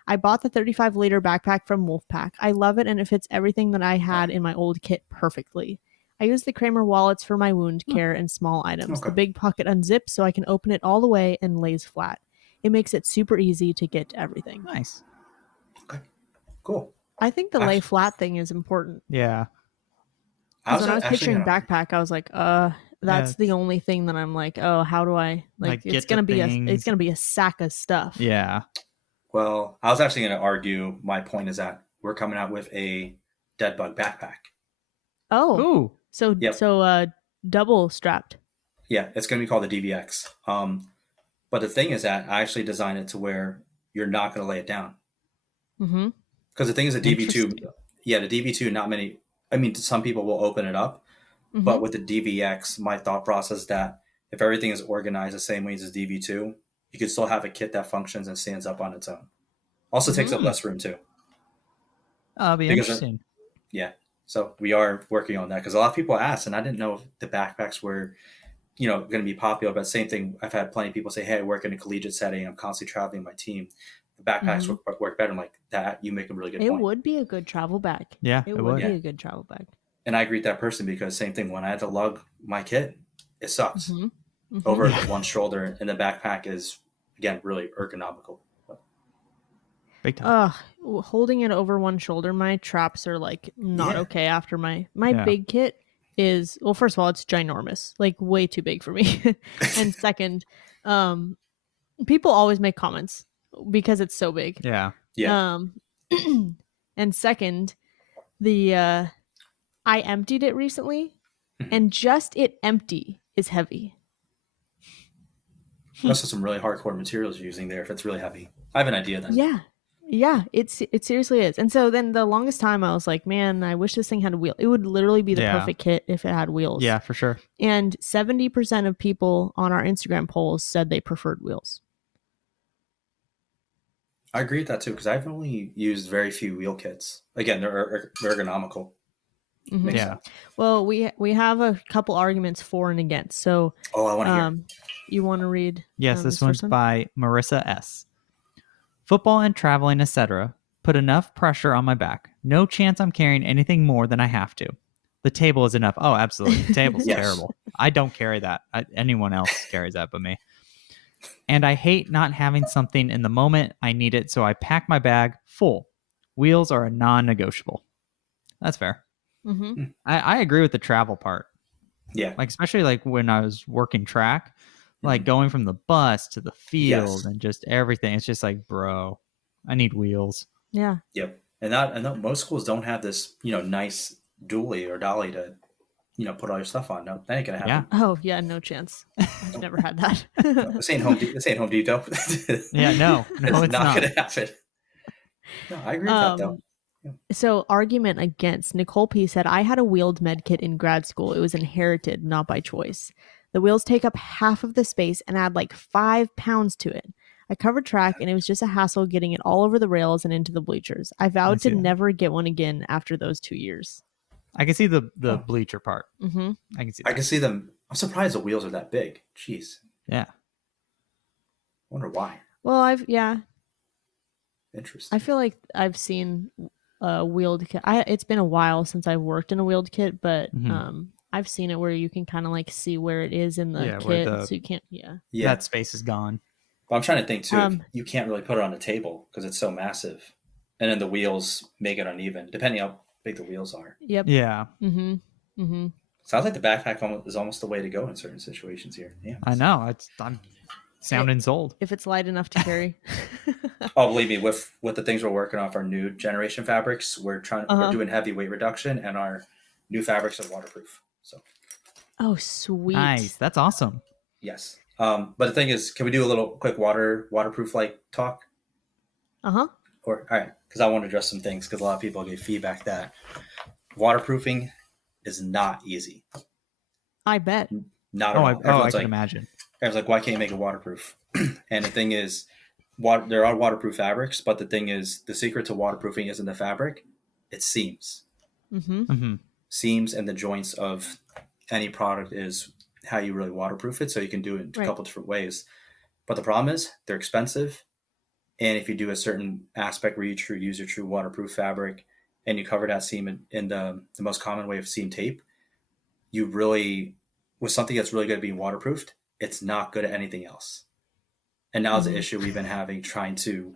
I bought the 35-liter backpack from Wolfpack. I love it, and it fits everything that I had in my old kit perfectly. I use the Kramer wallets for my wound care and small items. The big pocket unzips so I can open it all the way and lays flat. It makes it super easy to get to everything. Nice. Okay. Cool. I think the lay flat thing is important. Yeah. When I was picturing backpack, I was like, that's the only thing that I'm like, oh, how do I like it's gonna be a sack of stuff. Yeah. Well, I was actually gonna argue, my point is that we're coming out with a dead bug backpack. Oh. Ooh. So double strapped. Yeah, it's gonna be called the DVX. But the thing is that I actually designed it to where you're not going to lay it down. Mm-hmm. Because the thing is, the DV2, the DV2, not many, I mean, some people will open it up. Mm-hmm. But with the DVX, my thought process is that if everything is organized the same way as the DV2, you could still have a kit that functions and stands up on its own. Also takes up less room too. That'll be interesting. Yeah. So we are working on that, because a lot of people ask, and I didn't know if the backpacks were going to be popular, but same thing. I've had plenty of people say, hey, I work in a collegiate setting. I'm constantly traveling with my team. The backpacks work better. I'm like, that, you make a really good point. It would be a good travel bag. Yeah, it would be a good travel bag. And I agree with that person, because same thing, when I had to lug my kit, it sucks. Over one shoulder, and the backpack is again, really ergonomical. Big time. Holding it over one shoulder, my traps are like not okay after my Yeah. big kit is, well, first of all, it's ginormous, like way too big for me. And second, people always make comments because it's so big. Yeah. And second, I emptied it recently, and just it empty is heavy. That's some really hardcore materials you're using there if it's really heavy. I have an idea then. Yeah, it seriously is. And so then the longest time I was like, man, I wish this thing had a wheel. It would literally be the perfect kit if it had wheels. Yeah, for sure. And 70% of people on our Instagram polls said they preferred wheels. I agree with that too, because I've only used very few wheel kits. Again, they're ergonomical. Mm-hmm. Yeah. Sense. Well, we have a couple arguments for and against. So I want to hear. You want to read? Yes, this one's by Marissa S. Football and traveling, etc. put enough pressure on my back. No chance I'm carrying anything more than I have to. The table is enough. Oh, absolutely. The table's terrible. I don't carry that. Anyone else carries that but me. And I hate not having something in the moment I need it, so I pack my bag full. Wheels are a non-negotiable. That's fair. Mm-hmm. I agree with the travel part. Yeah. Like, especially like when I was working track, like going from the bus to the field and just everything. It's just like, bro, I need wheels. Yeah. Yep. And most schools don't have this, nice dually or dolly to, put all your stuff on. No, that ain't gonna happen. Yeah. Oh yeah, no chance. I've never had that. This ain't Home Depot. Yeah, no, it's not gonna happen. No, I agree with that though. Yeah. So, argument against. Nicole P said, I had a wheeled med kit in grad school. It was inherited, not by choice. The wheels take up half of the space and add like 5 pounds to it. I covered track and it was just a hassle getting it all over the rails and into the bleachers. I vowed to never get one again after those 2 years. I can see the bleacher part. Mm-hmm. I can see that. I can see them. I'm surprised the wheels are that big. Jeez. Yeah. Wonder why. Well, Interesting. I feel like I've seen a wheeled kit. It's been a while since I've worked in a wheeled kit, but I've seen it where you can kind of like see where it is in the kit, so you can't. Yeah, that space is gone. But I'm trying to think too. You can't really put it on a table because it's so massive, and then the wheels make it uneven, depending how big the wheels are. Yep. Yeah. Mm-hmm. Mm-hmm. Sounds like the backpack is almost the way to go in certain situations here. Yeah. I know. I'm sounding sold. If it's light enough to carry. Oh, believe me, with the things we're working off our new generation fabrics, we're doing heavy weight reduction, and our new fabrics are waterproof. So. Oh, sweet. Nice. That's awesome. Yes. But the thing is, can we do a little quick waterproof like talk? Uh-huh. All right, because I want to address some things because a lot of people gave feedback that waterproofing is not easy. I bet. Not at all. I can imagine. Everyone's like, why can't you make it waterproof? And the thing is, there are waterproof fabrics, but the thing is, the secret to waterproofing isn't the fabric, it's seams. Mm-hmm. Mm-hmm. Seams and the joints of any product is how you really waterproof it. So you can do it in a couple different ways. But the problem is they're expensive. And if you do a certain aspect where you use your true waterproof fabric and you cover that seam in the most common way of seam tape, you really, with something that's really good at being waterproofed, it's not good at anything else. And now the issue we've been having trying to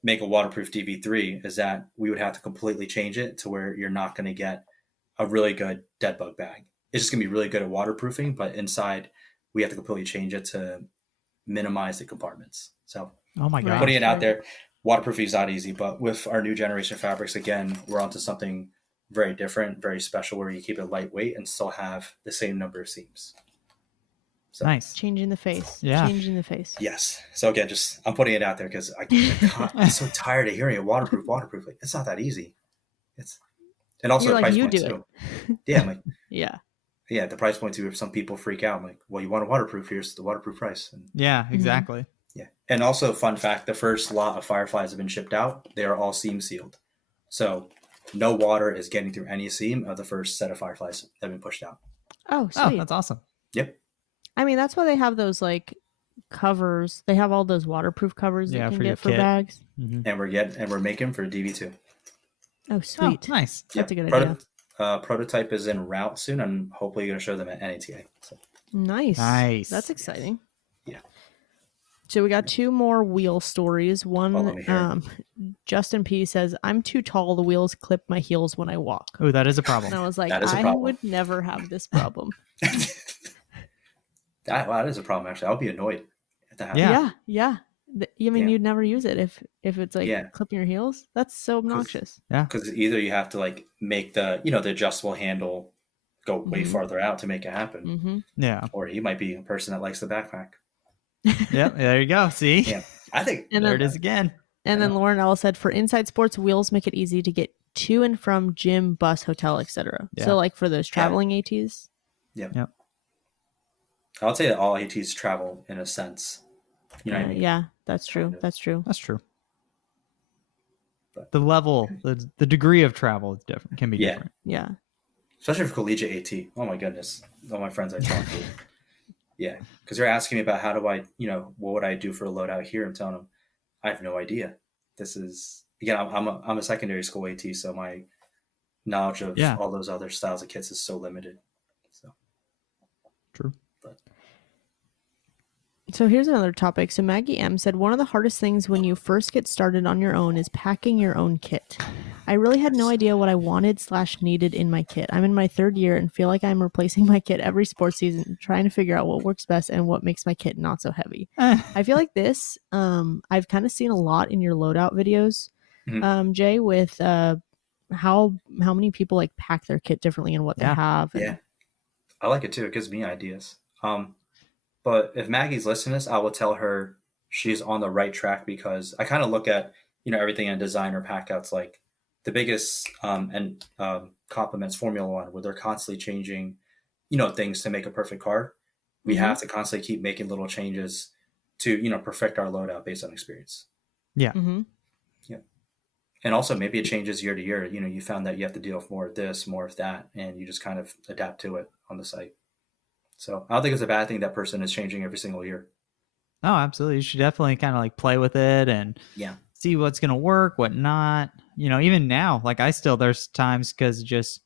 make a waterproof DV3 is that we would have to completely change it to where you're not going to get a really good dead bug bag. It's just going to be really good at waterproofing, but inside we have to completely change it to minimize the compartments. So putting it out there, waterproofing is not easy, but with our new generation fabrics, again, we're onto something very different, very special, where you keep it lightweight and still have the same number of seams. So, nice. Changing the face. Yeah. Changing the face. Yes. So again, I'm putting it out there because I'm so tired of hearing it waterproof. Like, it's not that easy. And also the price point too. Yeah. I'm like, yeah. The price point too. If some people freak out, I'm like, well, you want a waterproof? Here's the waterproof price. And, yeah, exactly. Yeah. And also, fun fact: the first lot of Fireflies have been shipped out. They are all seam sealed, so no water is getting through any seam of the first set of Fireflies that have been pushed out. Oh, sweet. That's awesome. Yep. I mean, that's why they have those like covers. They have all those waterproof covers you can get for bags. Mm-hmm. And we're making for DV2. Oh, sweet. Oh, nice. That's a good idea. Prototype is en route soon. I'm hopefully going to show them at NATA. So. Nice. Nice. That's exciting. Yeah. So we got 2 more wheel stories. let me One, hear Justin P says, I'm too tall. The wheels clip my heels when I walk. Oh, that is a And problem. I was like, That is a I problem. would never have this problem. That is a problem, actually. I'll be annoyed if that happens. Yeah. Yeah. I mean, Yeah. you'd never use it if it's like Yeah. clipping your heels. That's so obnoxious. Yeah. Because either you have to like make the, you know, the adjustable handle go way Mhm. farther out to make it happen. Mm-hmm. Yeah. Or you might be a person that likes the backpack. Yep. There you go. See? Yeah. I think And there then, it is again. And then Lauren L said, for Inside Sports, wheels make it easy to get to and from gym, bus, hotel, etc. Yeah. So like for those traveling ATs. Yep. Yep. I would say that all ATs travel in a sense. You know what I mean? Yeah, that's true. Kind of. That's true. That's true. But- The level, the degree of travel is different. Can be Yeah. different. Yeah. Especially for collegiate AT. Oh my goodness. All my friends I talk to. Yeah. Because they're asking me about how do I, you know, what would I do for a loadout here? I'm telling them, I have no idea. This is, again, I'm a secondary school AT, so my knowledge of all those other styles of kits is so limited. So true. So here's another topic. So Maggie M said, one of the hardest things when you first get started on your own is packing your own kit. I really had no idea what I wanted/needed in my kit. I'm in my 3rd year and feel like I'm replacing my kit every sports season, trying to figure out what works best and what makes my kit not so heavy. I feel like this, I've kind of seen a lot in your loadout videos, Jay, with how many people like pack their kit differently and what they have. And... Yeah, I like it too. It gives me ideas. But if Maggie's listening to this, I will tell her she's on the right track, because I kind of look at, you know, everything in design or packouts, like the biggest compliments Formula One, where they're constantly changing, you know, things to make a perfect car. We have to constantly keep making little changes to, you know, perfect our loadout based on experience. Yeah. Yeah. And also maybe it changes year to year. You know, you found that you have to deal with more of this, more of that, and you just kind of adapt to it on the site. So I don't think it's a bad thing that person is changing every single year. Oh, absolutely. You should definitely kind of like play with it and see what's going to work, what not. You know, even now, like there's times because just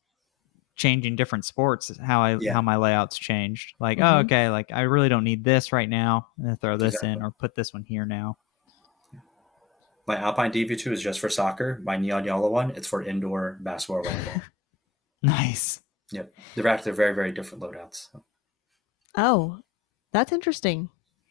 changing different sports, how my layout's changed. Like, oh, okay, like I really don't need this right now. I'm going to throw this in or put this one here now. My Alpine DV2 is just for soccer. My neon yellow one, it's for indoor basketball or volleyball. Nice. Yep. They're very, very different loadouts. So. Oh, that's interesting.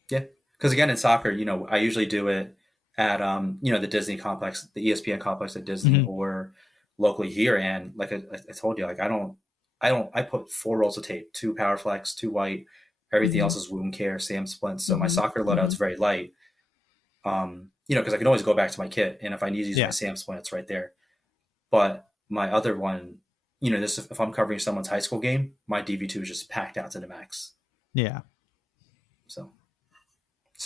Yeah. Because again, in soccer, you know, I usually do it at, you know, the Disney complex, the ESPN complex at Disney or locally here. And like I told you, like I put 4 rolls of tape, 2 Power Flex, 2 white, everything else is wound care, Sam splints. So my soccer loadout's very light. You know, because I can always go back to my kit, and if I need to use my Sam splint, it's right there. But my other one, you know, this if I'm covering someone's high school game, my DV2 is just packed out to the max. Yeah. So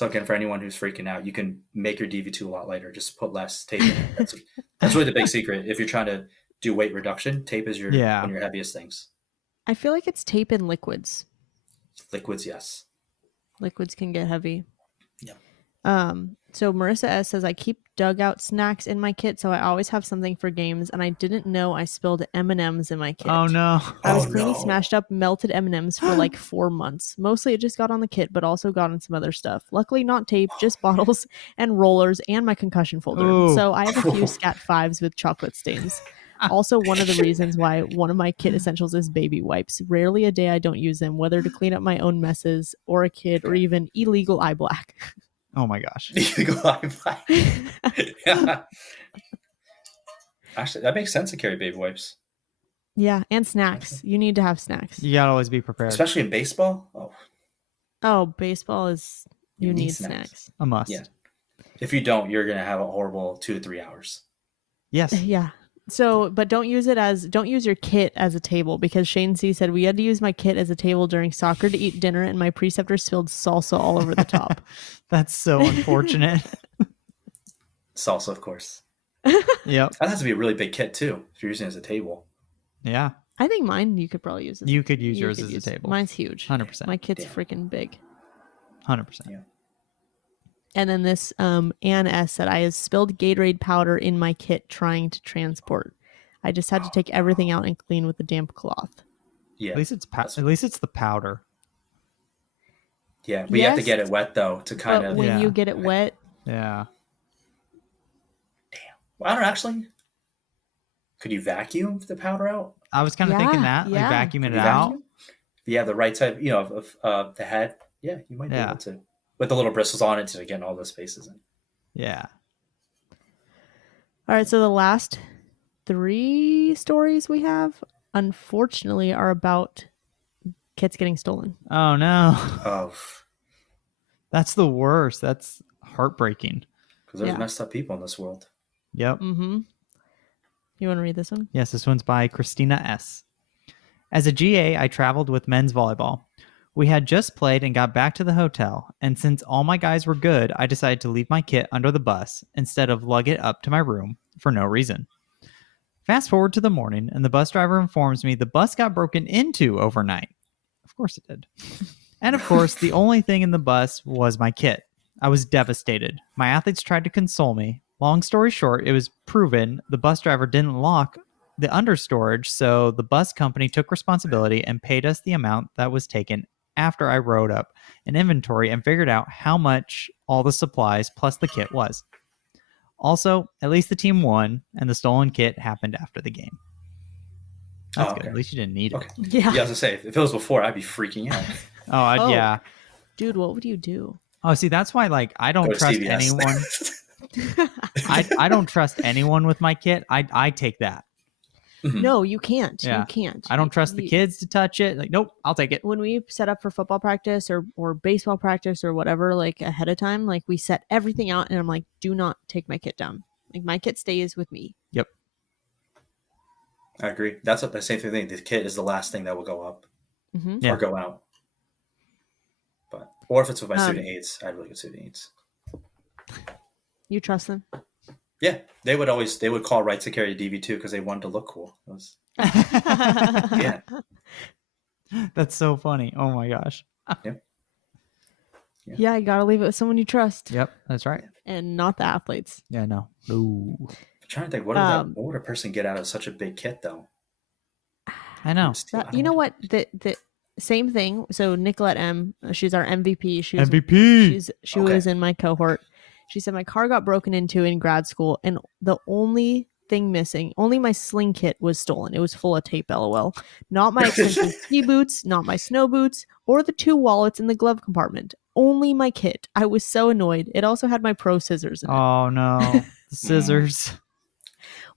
again, for anyone who's freaking out, you can make your DV2 a lot lighter. Just put less tape in it. That's really the big secret. If you're trying to do weight reduction, tape is one of your heaviest things. I feel like it's tape in liquids. Liquids, yes. Liquids can get heavy. Yeah. So Marissa S says, I keep dugout snacks in my kit, so I always have something for games, and I didn't know I spilled M&Ms in my kit. Oh no. I was cleaning smashed up melted M&Ms for like 4 months. Mostly it just got on the kit, but also got on some other stuff. Luckily not tape, just bottles and rollers and my concussion folder. Ooh. So I have a few Scat 5s with chocolate stains. Also, one of the reasons why one of my kit essentials is baby wipes. Rarely a day I don't use them, whether to clean up my own messes or a kid or even illegal eye black. Oh my gosh. Yeah. Actually, that makes sense to carry baby wipes. Yeah, and snacks. You need to have snacks. You gotta always be prepared. Especially in baseball. Oh, baseball is you need snacks. A must. Yeah. If you don't, you're gonna have a horrible 2 to 3 hours. Yes. Yeah. So, but don't use your kit as a table, because Shane C said we had to use my kit as a table during soccer to eat dinner, and my preceptor spilled salsa all over the top. That's so unfortunate. Salsa, of course. Yep. That has to be a really big kit too, if you're using it as a table. Yeah. I think mine you could probably use it. You could use yours as a table. Mine's huge. 100%. My kit's freaking big. 100%. Yeah. And then this Ann S said, I have spilled Gatorade powder in my kit trying to transport. I just had to take everything out and clean with a damp cloth. Yeah. At least it's the powder. Yeah, but you have to get it Yes, wet though to kind but of. when Yeah. you get it wet, Yeah. Well, I don't actually. Could you vacuum the powder out? I was kind of thinking Yeah, that, like yeah. vacuuming Could it you out. vacuum? If you have the right type, of the head. Yeah, you might be Yeah. able to with the little bristles on it to get all those spaces in. Yeah. All right, so the last 3 stories we have, unfortunately, are about kits getting stolen. Oh no. Oh, That's the worst. That's heartbreaking. because there's Yeah. messed up people in this world. Yep. Mm-hmm. You want to read this one? Yes, this one's by Christina S. As a GA, I traveled with men's volleyball. We had just played and got back to the hotel, and since all my guys were good, I decided to leave my kit under the bus instead of lug it up to my room for no reason. Fast forward to the morning, and the bus driver informs me the bus got broken into overnight. Of course it did. And of course, the only thing in the bus was my kit. I was devastated. My athletes tried to console me. Long story short, it was proven the bus driver didn't lock the understorage, so the bus company took responsibility and paid us the amount that was taken after I wrote up an inventory and figured out how much all the supplies plus the kit was. Also, at least the team won, and the stolen kit happened after the game. That's good. Okay. At least you didn't need it. Okay. Yeah. Yeah, I was gonna say if it was before, I'd be freaking out. Oh, yeah. Dude, what would you do? Oh, see, that's why, like, I don't Go to trust CVS. anyone. I don't trust anyone with my kit. I take that. No, you can't. Yeah. You can't. I don't trust the kids to touch it. Like, nope, I'll take it. When we set up for football practice or baseball practice or whatever, like ahead of time, like we set everything out and I'm like, do not take my kit down. Like my kit stays with me. Yep. I agree. That's the same thing. The kit is the last thing that will go up Mm-hmm. Yeah. or go out. Or if it's with my student aides, I have really good student aides. You trust them? Yeah, they would call right to carry the DV2 because they wanted to look cool. Yeah. That's so funny. Oh my gosh. Yeah, you gotta leave it with someone you trust. Yep, that's right. And not the athletes. Yeah, no. Ooh. I'm trying to think, what would a person get out of such a big kit though? I know. You know what? The same thing. So Nicolette M, she's our MVP. She was in my cohort. She said my car got broken into in grad school, and the only thing missing, only my sling kit was stolen. It was full of tape, lol. Not my expensive ski boots, not my snow boots, or the 2 wallets in the glove compartment. Only my kit. I was so annoyed. It also had my pro scissors in it. Oh no. The scissors.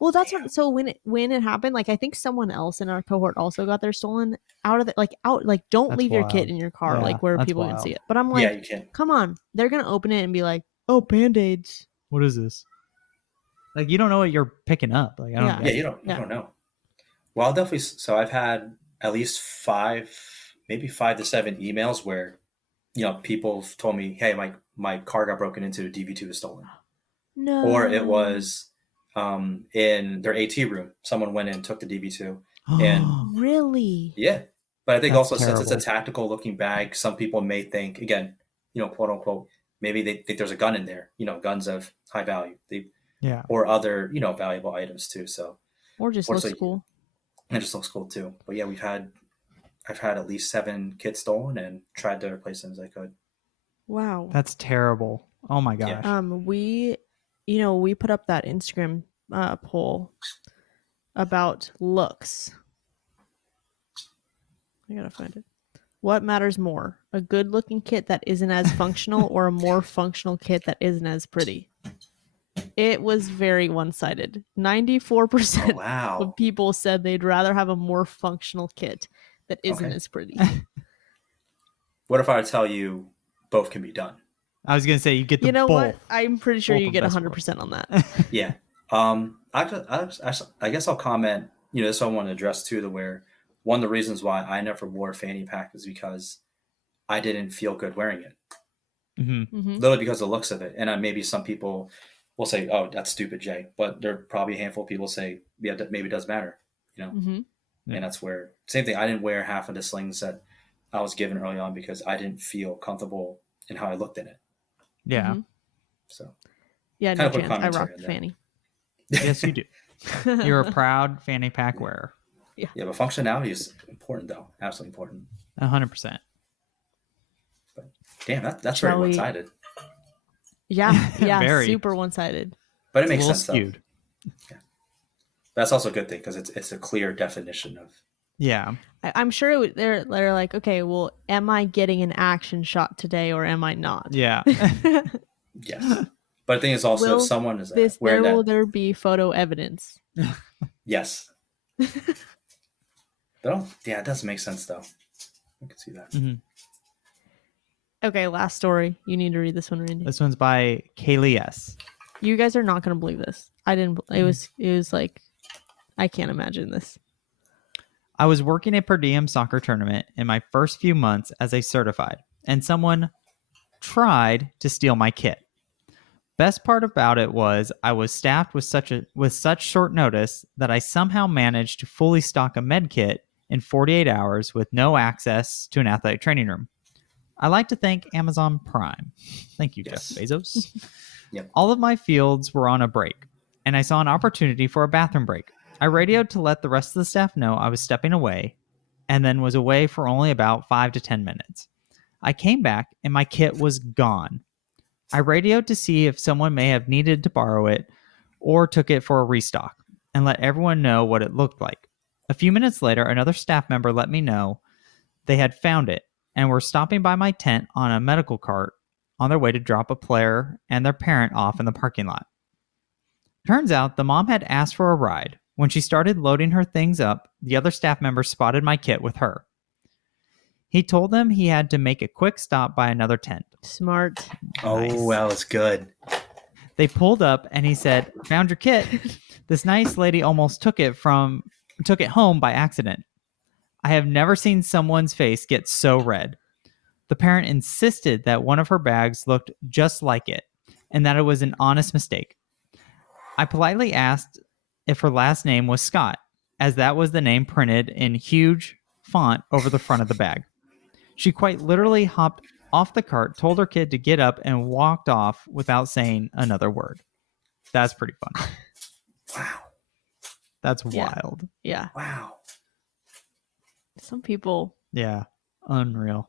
Well, that's what. So when it happened, like I think someone else in our cohort also got their stolen out of the don't That's leave your wild. kit in your car, Yeah, like where that's people can wild. see it. But I'm like, Yeah, you can. come on, they're gonna open it and be like, oh, Band-Aids. What is this? Like, you don't know what you're picking up. Like, I don't Yeah. get Yeah, it. you don't know. Well, I'll definitely. So I've had at least 5, maybe 5 to 7 emails where, people told me, "Hey, my car got broken into. The DV2 was stolen." No. Or it was in their AT room. Someone went in and took the DV2. And really. yeah, but I think That's also since it's a terrible. tactical looking bag, some people may think again, quote unquote, maybe they think there's a gun in there. Guns of high value. Yeah. Or other, valuable items too. So, Or just looks cool. It just looks cool too. But yeah, I've had at least 7 kits stolen and tried to replace them as I could. Wow. That's terrible. Oh my gosh. Yeah. We put up that Instagram poll about looks. I gotta find it. What matters more? A good looking kit that isn't as functional or a more functional kit that isn't as pretty? It was very one-sided. 94% Wow. of people said they'd rather have a more functional kit that isn't Okay. as pretty. What if I tell you both can be done? I was gonna say you get the You know both. what? I'm pretty sure Both you of get best 100% on that. Yeah. I guess I'll comment. This I want to address too. Where one of the reasons why I never wore a fanny pack is because I didn't feel good wearing it. Mm-hmm. Mm-hmm. Literally because of the looks of it. And maybe some people will say, "Oh, that's stupid, Jay," but there are probably a handful of people say, "Yeah, that maybe it does matter." Mm-hmm. Yeah. And that's where same thing. I didn't wear half of the slings that I was given early on because I didn't feel comfortable in how I looked in it. Yeah. Mm-hmm. So Yeah, Kind no of put chance. I commentary rocked in there. fanny. Yes, you do. You're a proud fanny pack wearer. yeah, but functionality is important though. Absolutely important. 100%. Damn, that's Shall very we- one-sided. Yeah, Very. super one-sided. But it It's makes a little sense, though. skewed. Yeah. That's also a good thing because it's a clear definition of. Yeah. I'm sure they're like, okay, well, am I getting an action shot today or am I not? Yeah. Yes. But the thing is also, if someone is wearing that. Will there be photo evidence? Yes. But it does make sense, though. I can see that. Mm-hmm. Okay, last story. You need to read this one, Randy. This one's by Kayleigh S. You guys are not going to believe this. I didn't. It was like, I can't imagine this. I was working a per diem soccer tournament in my first few months as a certified, and someone tried to steal my kit. Best part about it was I was staffed with such short notice that I somehow managed to fully stock a med kit in 48 hours with no access to an athletic training room. I like to thank Amazon Prime. Thank you, Yes. Jeff Bezos. Yep. All of my fields were on a break, and I saw an opportunity for a bathroom break. I radioed to let the rest of the staff know I was stepping away, and then was away for only about 5 to 10 minutes. I came back, and my kit was gone. I radioed to see if someone may have needed to borrow it or took it for a restock, and let everyone know what it looked like. A few minutes later, another staff member let me know they had found it and were stopping by my tent on a medical cart on their way to drop a player and their parent off in the parking lot. Turns out the mom had asked for a ride. When she started loading her things up, the other staff member spotted my kit with her. He told them he had to make a quick stop by another tent. Smart. Oh, Nice. well, it's good. They pulled up and he said, "Found your kit." This nice lady almost took it home by accident. I have never seen someone's face get so red. The parent insisted that one of her bags looked just like it and that it was an honest mistake. I politely asked if her last name was Scott, as that was the name printed in huge font over the front of the bag. She quite literally hopped off the cart, told her kid to get up, and walked off without saying another word. That's pretty fun. Wow. That's Yeah. wild. Yeah. Wow. Some people. Yeah. Unreal.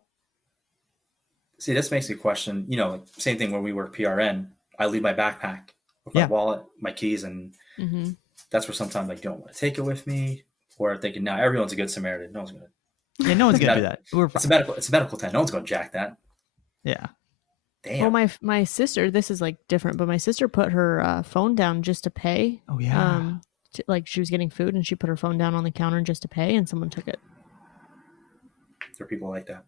See, this makes me question, like same thing when we work PRN. I leave my backpack with my Yeah. wallet, my keys, and Mm-hmm. that's where sometimes I don't want to take it with me, or thinking, now everyone's a good Samaritan. No one's going to. Yeah, no one's going to do that. We're It's fine. a medical tent. No one's going to jack that. Yeah. Damn. Well, my sister. This is like different, but my sister put her phone down just to pay. Oh, yeah. Like she was getting food and she put her phone down on the counter just to pay, and someone took it. There are people like that.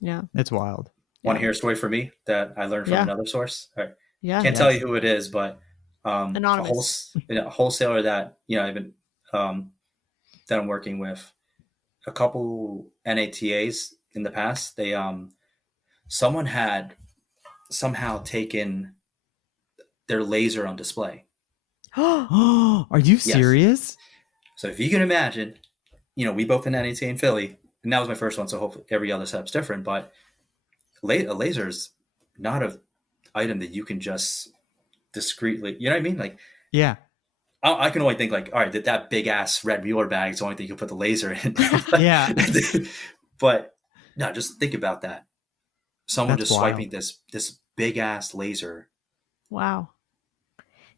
Yeah. It's wild. Want to hear a story from me that I learned from Yeah. another source? All right. Yeah. Can't tell you who it is, but Anonymous. a wholesaler that I've been that I'm working with, a couple NATAs in the past. They someone had somehow taken their laser on display. Are you serious? So if you can imagine, we both been NATA in Philly, and that was my first one. So hopefully every other setup's different, but a laser is not an item that you can just discreetly, you know what I mean? Like, Yeah. I can only think like, all right, that big ass red Mueller bag is the only thing you can put the laser in. Yeah. But no, just think about that. Someone That's just wild. swiping this big ass laser. Wow.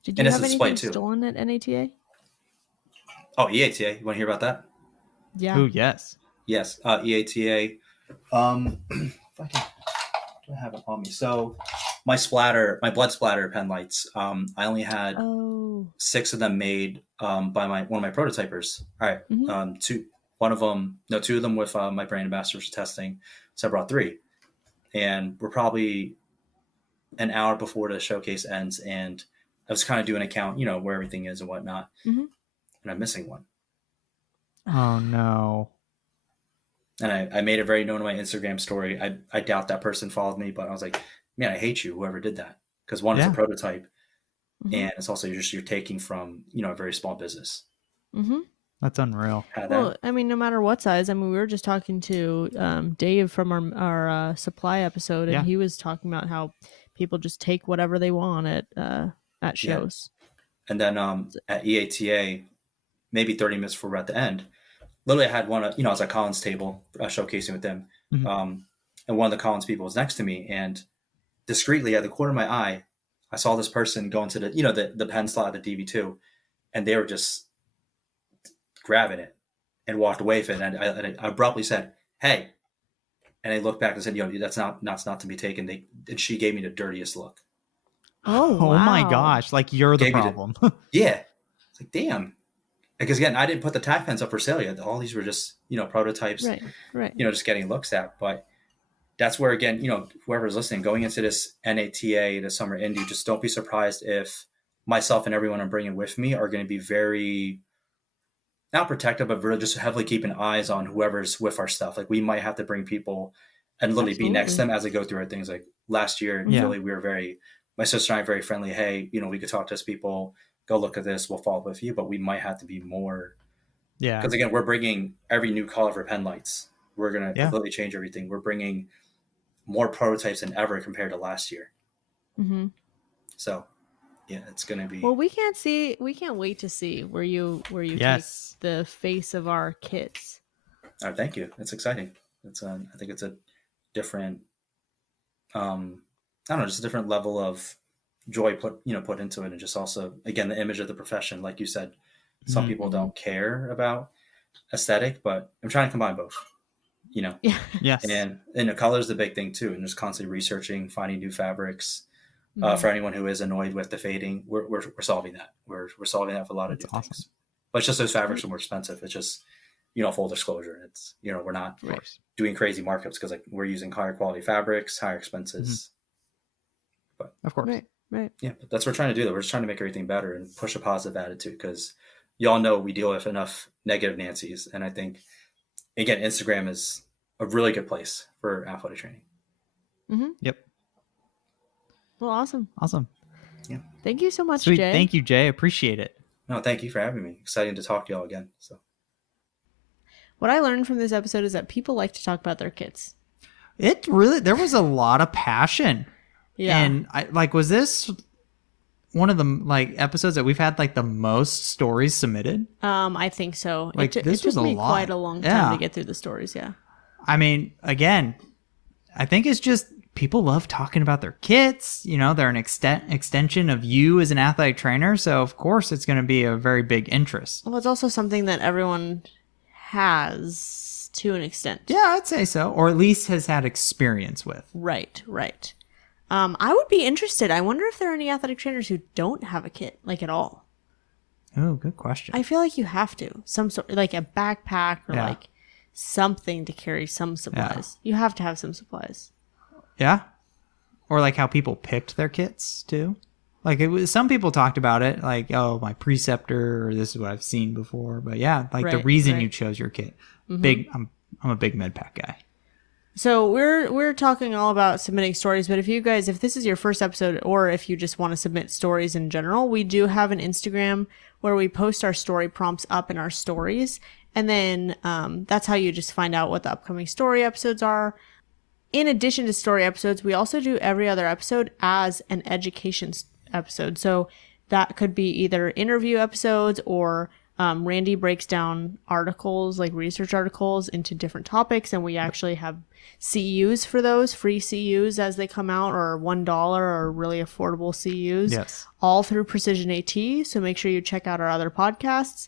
Did And you it's have a display, anything too. stolen at NATA? Oh, EATA. You want to hear about that? Yeah. Ooh, yes. Yes. EATA. If I can, do I have it on me? So my blood splatter pen lights. I only had Oh. 6 of them made by one of my prototypers. All right. Mhm. Two of them with my brand ambassadors for testing. So I brought 3, and we're probably an hour before the showcase ends, and I was kind of doing a count, where everything is and whatnot, Mhm. and I'm missing one. Oh, no. And I made it very known on my Instagram story. I doubt that person followed me, but I was like, man, I hate you, whoever did that. Because one, it's Yeah. a prototype, Mhm. and it's also you're taking from, a very small business. Mhm. That's unreal. Had Well, that. I mean, no matter what size. I mean, we were just talking to Dave from our supply episode, and Yeah. he was talking about how people just take whatever they want at shows. And then at EATA, maybe 30 minutes before we're at the end, literally I had one, I was at Colin's table showcasing with them. Mhm. and one of the Collins people was next to me, and discreetly at the corner of my eye, I saw this person go into the pen slot of the DV2, and they were just grabbing it and walked away from it. And I abruptly said, "Hey," and I looked back and said, that's not to be taken. And she gave me the dirtiest look. Oh, wow. Oh my gosh! Like you're the problem. Yeah, it's like damn. Because again, I didn't put the tack pens up for sale yet. All these were just prototypes. Right. Just getting looks at, but. That's where, again, whoever's listening, going into this NATA, the Summer Indy, just don't be surprised if myself and everyone I'm bringing with me are going to be very, not protective, but really just heavily keeping eyes on whoever's with our stuff. Like we might have to bring people and literally be next to them as they go through our things. Like last year in Philly, we were my sister and I, very friendly. Hey, we could talk to us people, go look at this, we'll follow up with you, but we might have to be more. Yeah. Because again, we're bringing every new color for pen lights. We're going to completely change everything. We're bringing more prototypes than ever compared to last year. Mm-hmm. So, yeah, it's going to be. Well, we can't wait to see where you take the face of our kits. Oh, thank you. It's exciting. It's I think it's a different, just a different level of joy put into it, and just also again the image of the profession. Like you said, some people don't care about aesthetic, but I'm trying to combine both. Yes, and the color is the big thing too, and just constantly researching, finding new fabrics. For anyone who is annoyed with the fading, we're solving that. We're solving that for a lot of new things. But it's just those fabrics are more expensive. It's just full disclosure. It's we're not doing crazy markups because like we're using higher quality fabrics, higher expenses. But of course, right. Yeah, but that's what we're trying to do. Though we're just trying to make everything better and push a positive attitude because y'all know we deal with enough negative Nancy's, and I think. Again, Instagram is a really good place for athletic training. Mm-hmm. Yep. Well, awesome. Yeah. Thank you so much, Sweet. Jay. Thank you, Jay. Appreciate it. No, thank you for having me. Exciting to talk to y'all again. So, what I learned from this episode is that people like to talk about their kits. There was a lot of passion. Yeah. And was this one of the episodes that we've had the most stories submitted? I think so. This it was took a me lot. quite a long time to get through the stories. Yeah. I mean, again, I think it's just people love talking about their kits. They're an extension of you as an athletic trainer, so of course it's going to be a very big interest. Well, it's also something that everyone has to an extent. Yeah, I'd say so, or at least has had experience with. Right. I would be interested. I wonder if there are any athletic trainers who don't have a kit, at all. Oh, good question. I feel like you have to. Some sort, like a backpack or something to carry some supplies. Yeah. You have to have some supplies. Yeah. Or how people picked their kits too. Some people talked about it, my preceptor, or this is what I've seen before. But yeah, the reason you chose your kit. Mm-hmm. I'm a big med pack guy. So we're talking all about submitting stories, but if this is your first episode, or if you just want to submit stories in general, we do have an Instagram where we post our story prompts up in our stories. And then that's how you just find out what the upcoming story episodes are. In addition to story episodes, we also do every other episode as an education episode. So that could be either interview episodes or Randy breaks down articles, research articles, into different topics, and we actually have CEUs for those, free CEUs as they come out, or $1 or really affordable CEUs. Yes. All through Precision AT. So make sure you check out our other podcasts.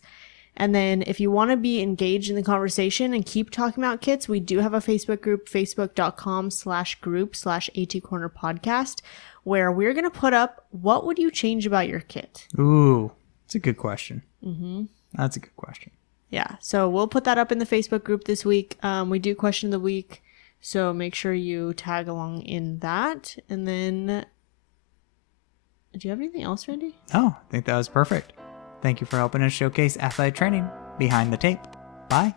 And then if you want to be engaged in the conversation and keep talking about kits, we do have a Facebook group, facebook.com/group/AT Corner Podcast, where we're going to put up, what would you change about your kit? Ooh, that's a good question. Mm-hmm. That's a good question. Yeah. So we'll put that up in the Facebook group this week. We do question of the week. So make sure you tag along in that. And then, do you have anything else, Randy? No, I think that was perfect. Thank you for helping us showcase athletic training behind the tape. Bye.